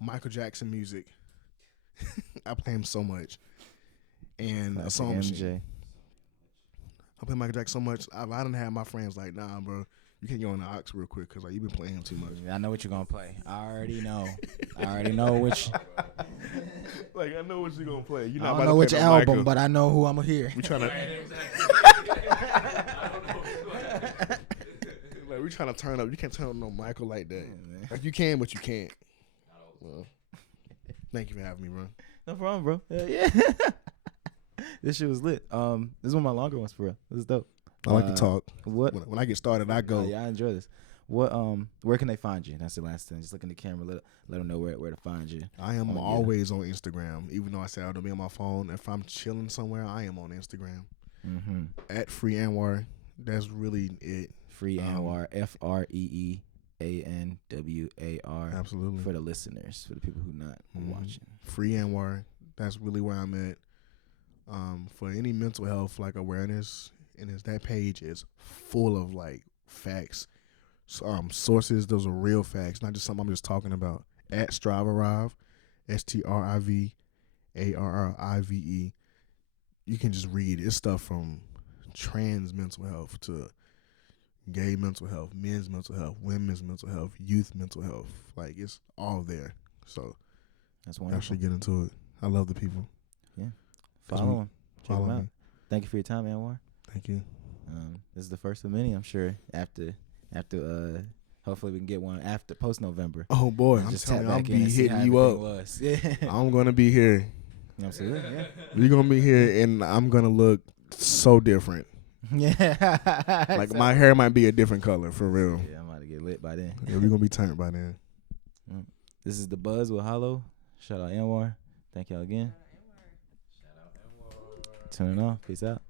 Michael Jackson music. I play him so much. And a song machine. I play Michael Jackson so much. I done had my friends like, nah, bro, you can't go on the aux real quick because like, you've been playing him too much. I know what you're going to play. I already know. Which. Like, I know what you're going to play. You're not I don't know which album, Michael. but I know who I'm going to hear. We trying to. Like, we trying to turn up. You can't turn up no Michael like that. Yeah, like, you can, but you can't. Well, thank you for having me, bro. No problem, bro. Yeah. This shit was lit. This is one of my longer ones for real. This is dope. I like to talk. What? When I get started, I go. Yeah, I enjoy this. What? Where can they find you? That's the last thing. Just look in the camera. Let them know where to find you. I am always on Instagram. Even though I said I don't be on my phone. If I'm chilling somewhere, I am on Instagram. Mm-hmm. At Free Anwar. That's really it. Free Anwar. FREEANWAR. Absolutely. For the listeners, for the people who not watching. Free Anwar. That's really where I'm at. For any mental health like awareness, and that page is full of like facts, sources. Those are real facts, not just something I'm just talking about. At Strive, STRIVARRIVE. You can just read it's stuff from trans mental health to gay mental health, men's mental health, women's mental health, youth mental health. Like it's all there. So that's wonderful. I should get into it. I love the people. Yeah. Follow him. Check him out. Me. Thank you for your time, Anwar. Thank you. This is the first of many, I'm sure. After, hopefully we can get one after post November. Oh boy, I'm telling you, I'll be hitting you up. Yeah. I'm gonna be here. Absolutely. Yeah. You're gonna be here, and I'm gonna look so different. Yeah. Like my hair might be a different color for real. Yeah, I'm about to get lit by then. Yeah, we're gonna be turned by then. This is The Buzz with Hollow. Shout out Anwar. Thank y'all again. Tuning off. Peace out.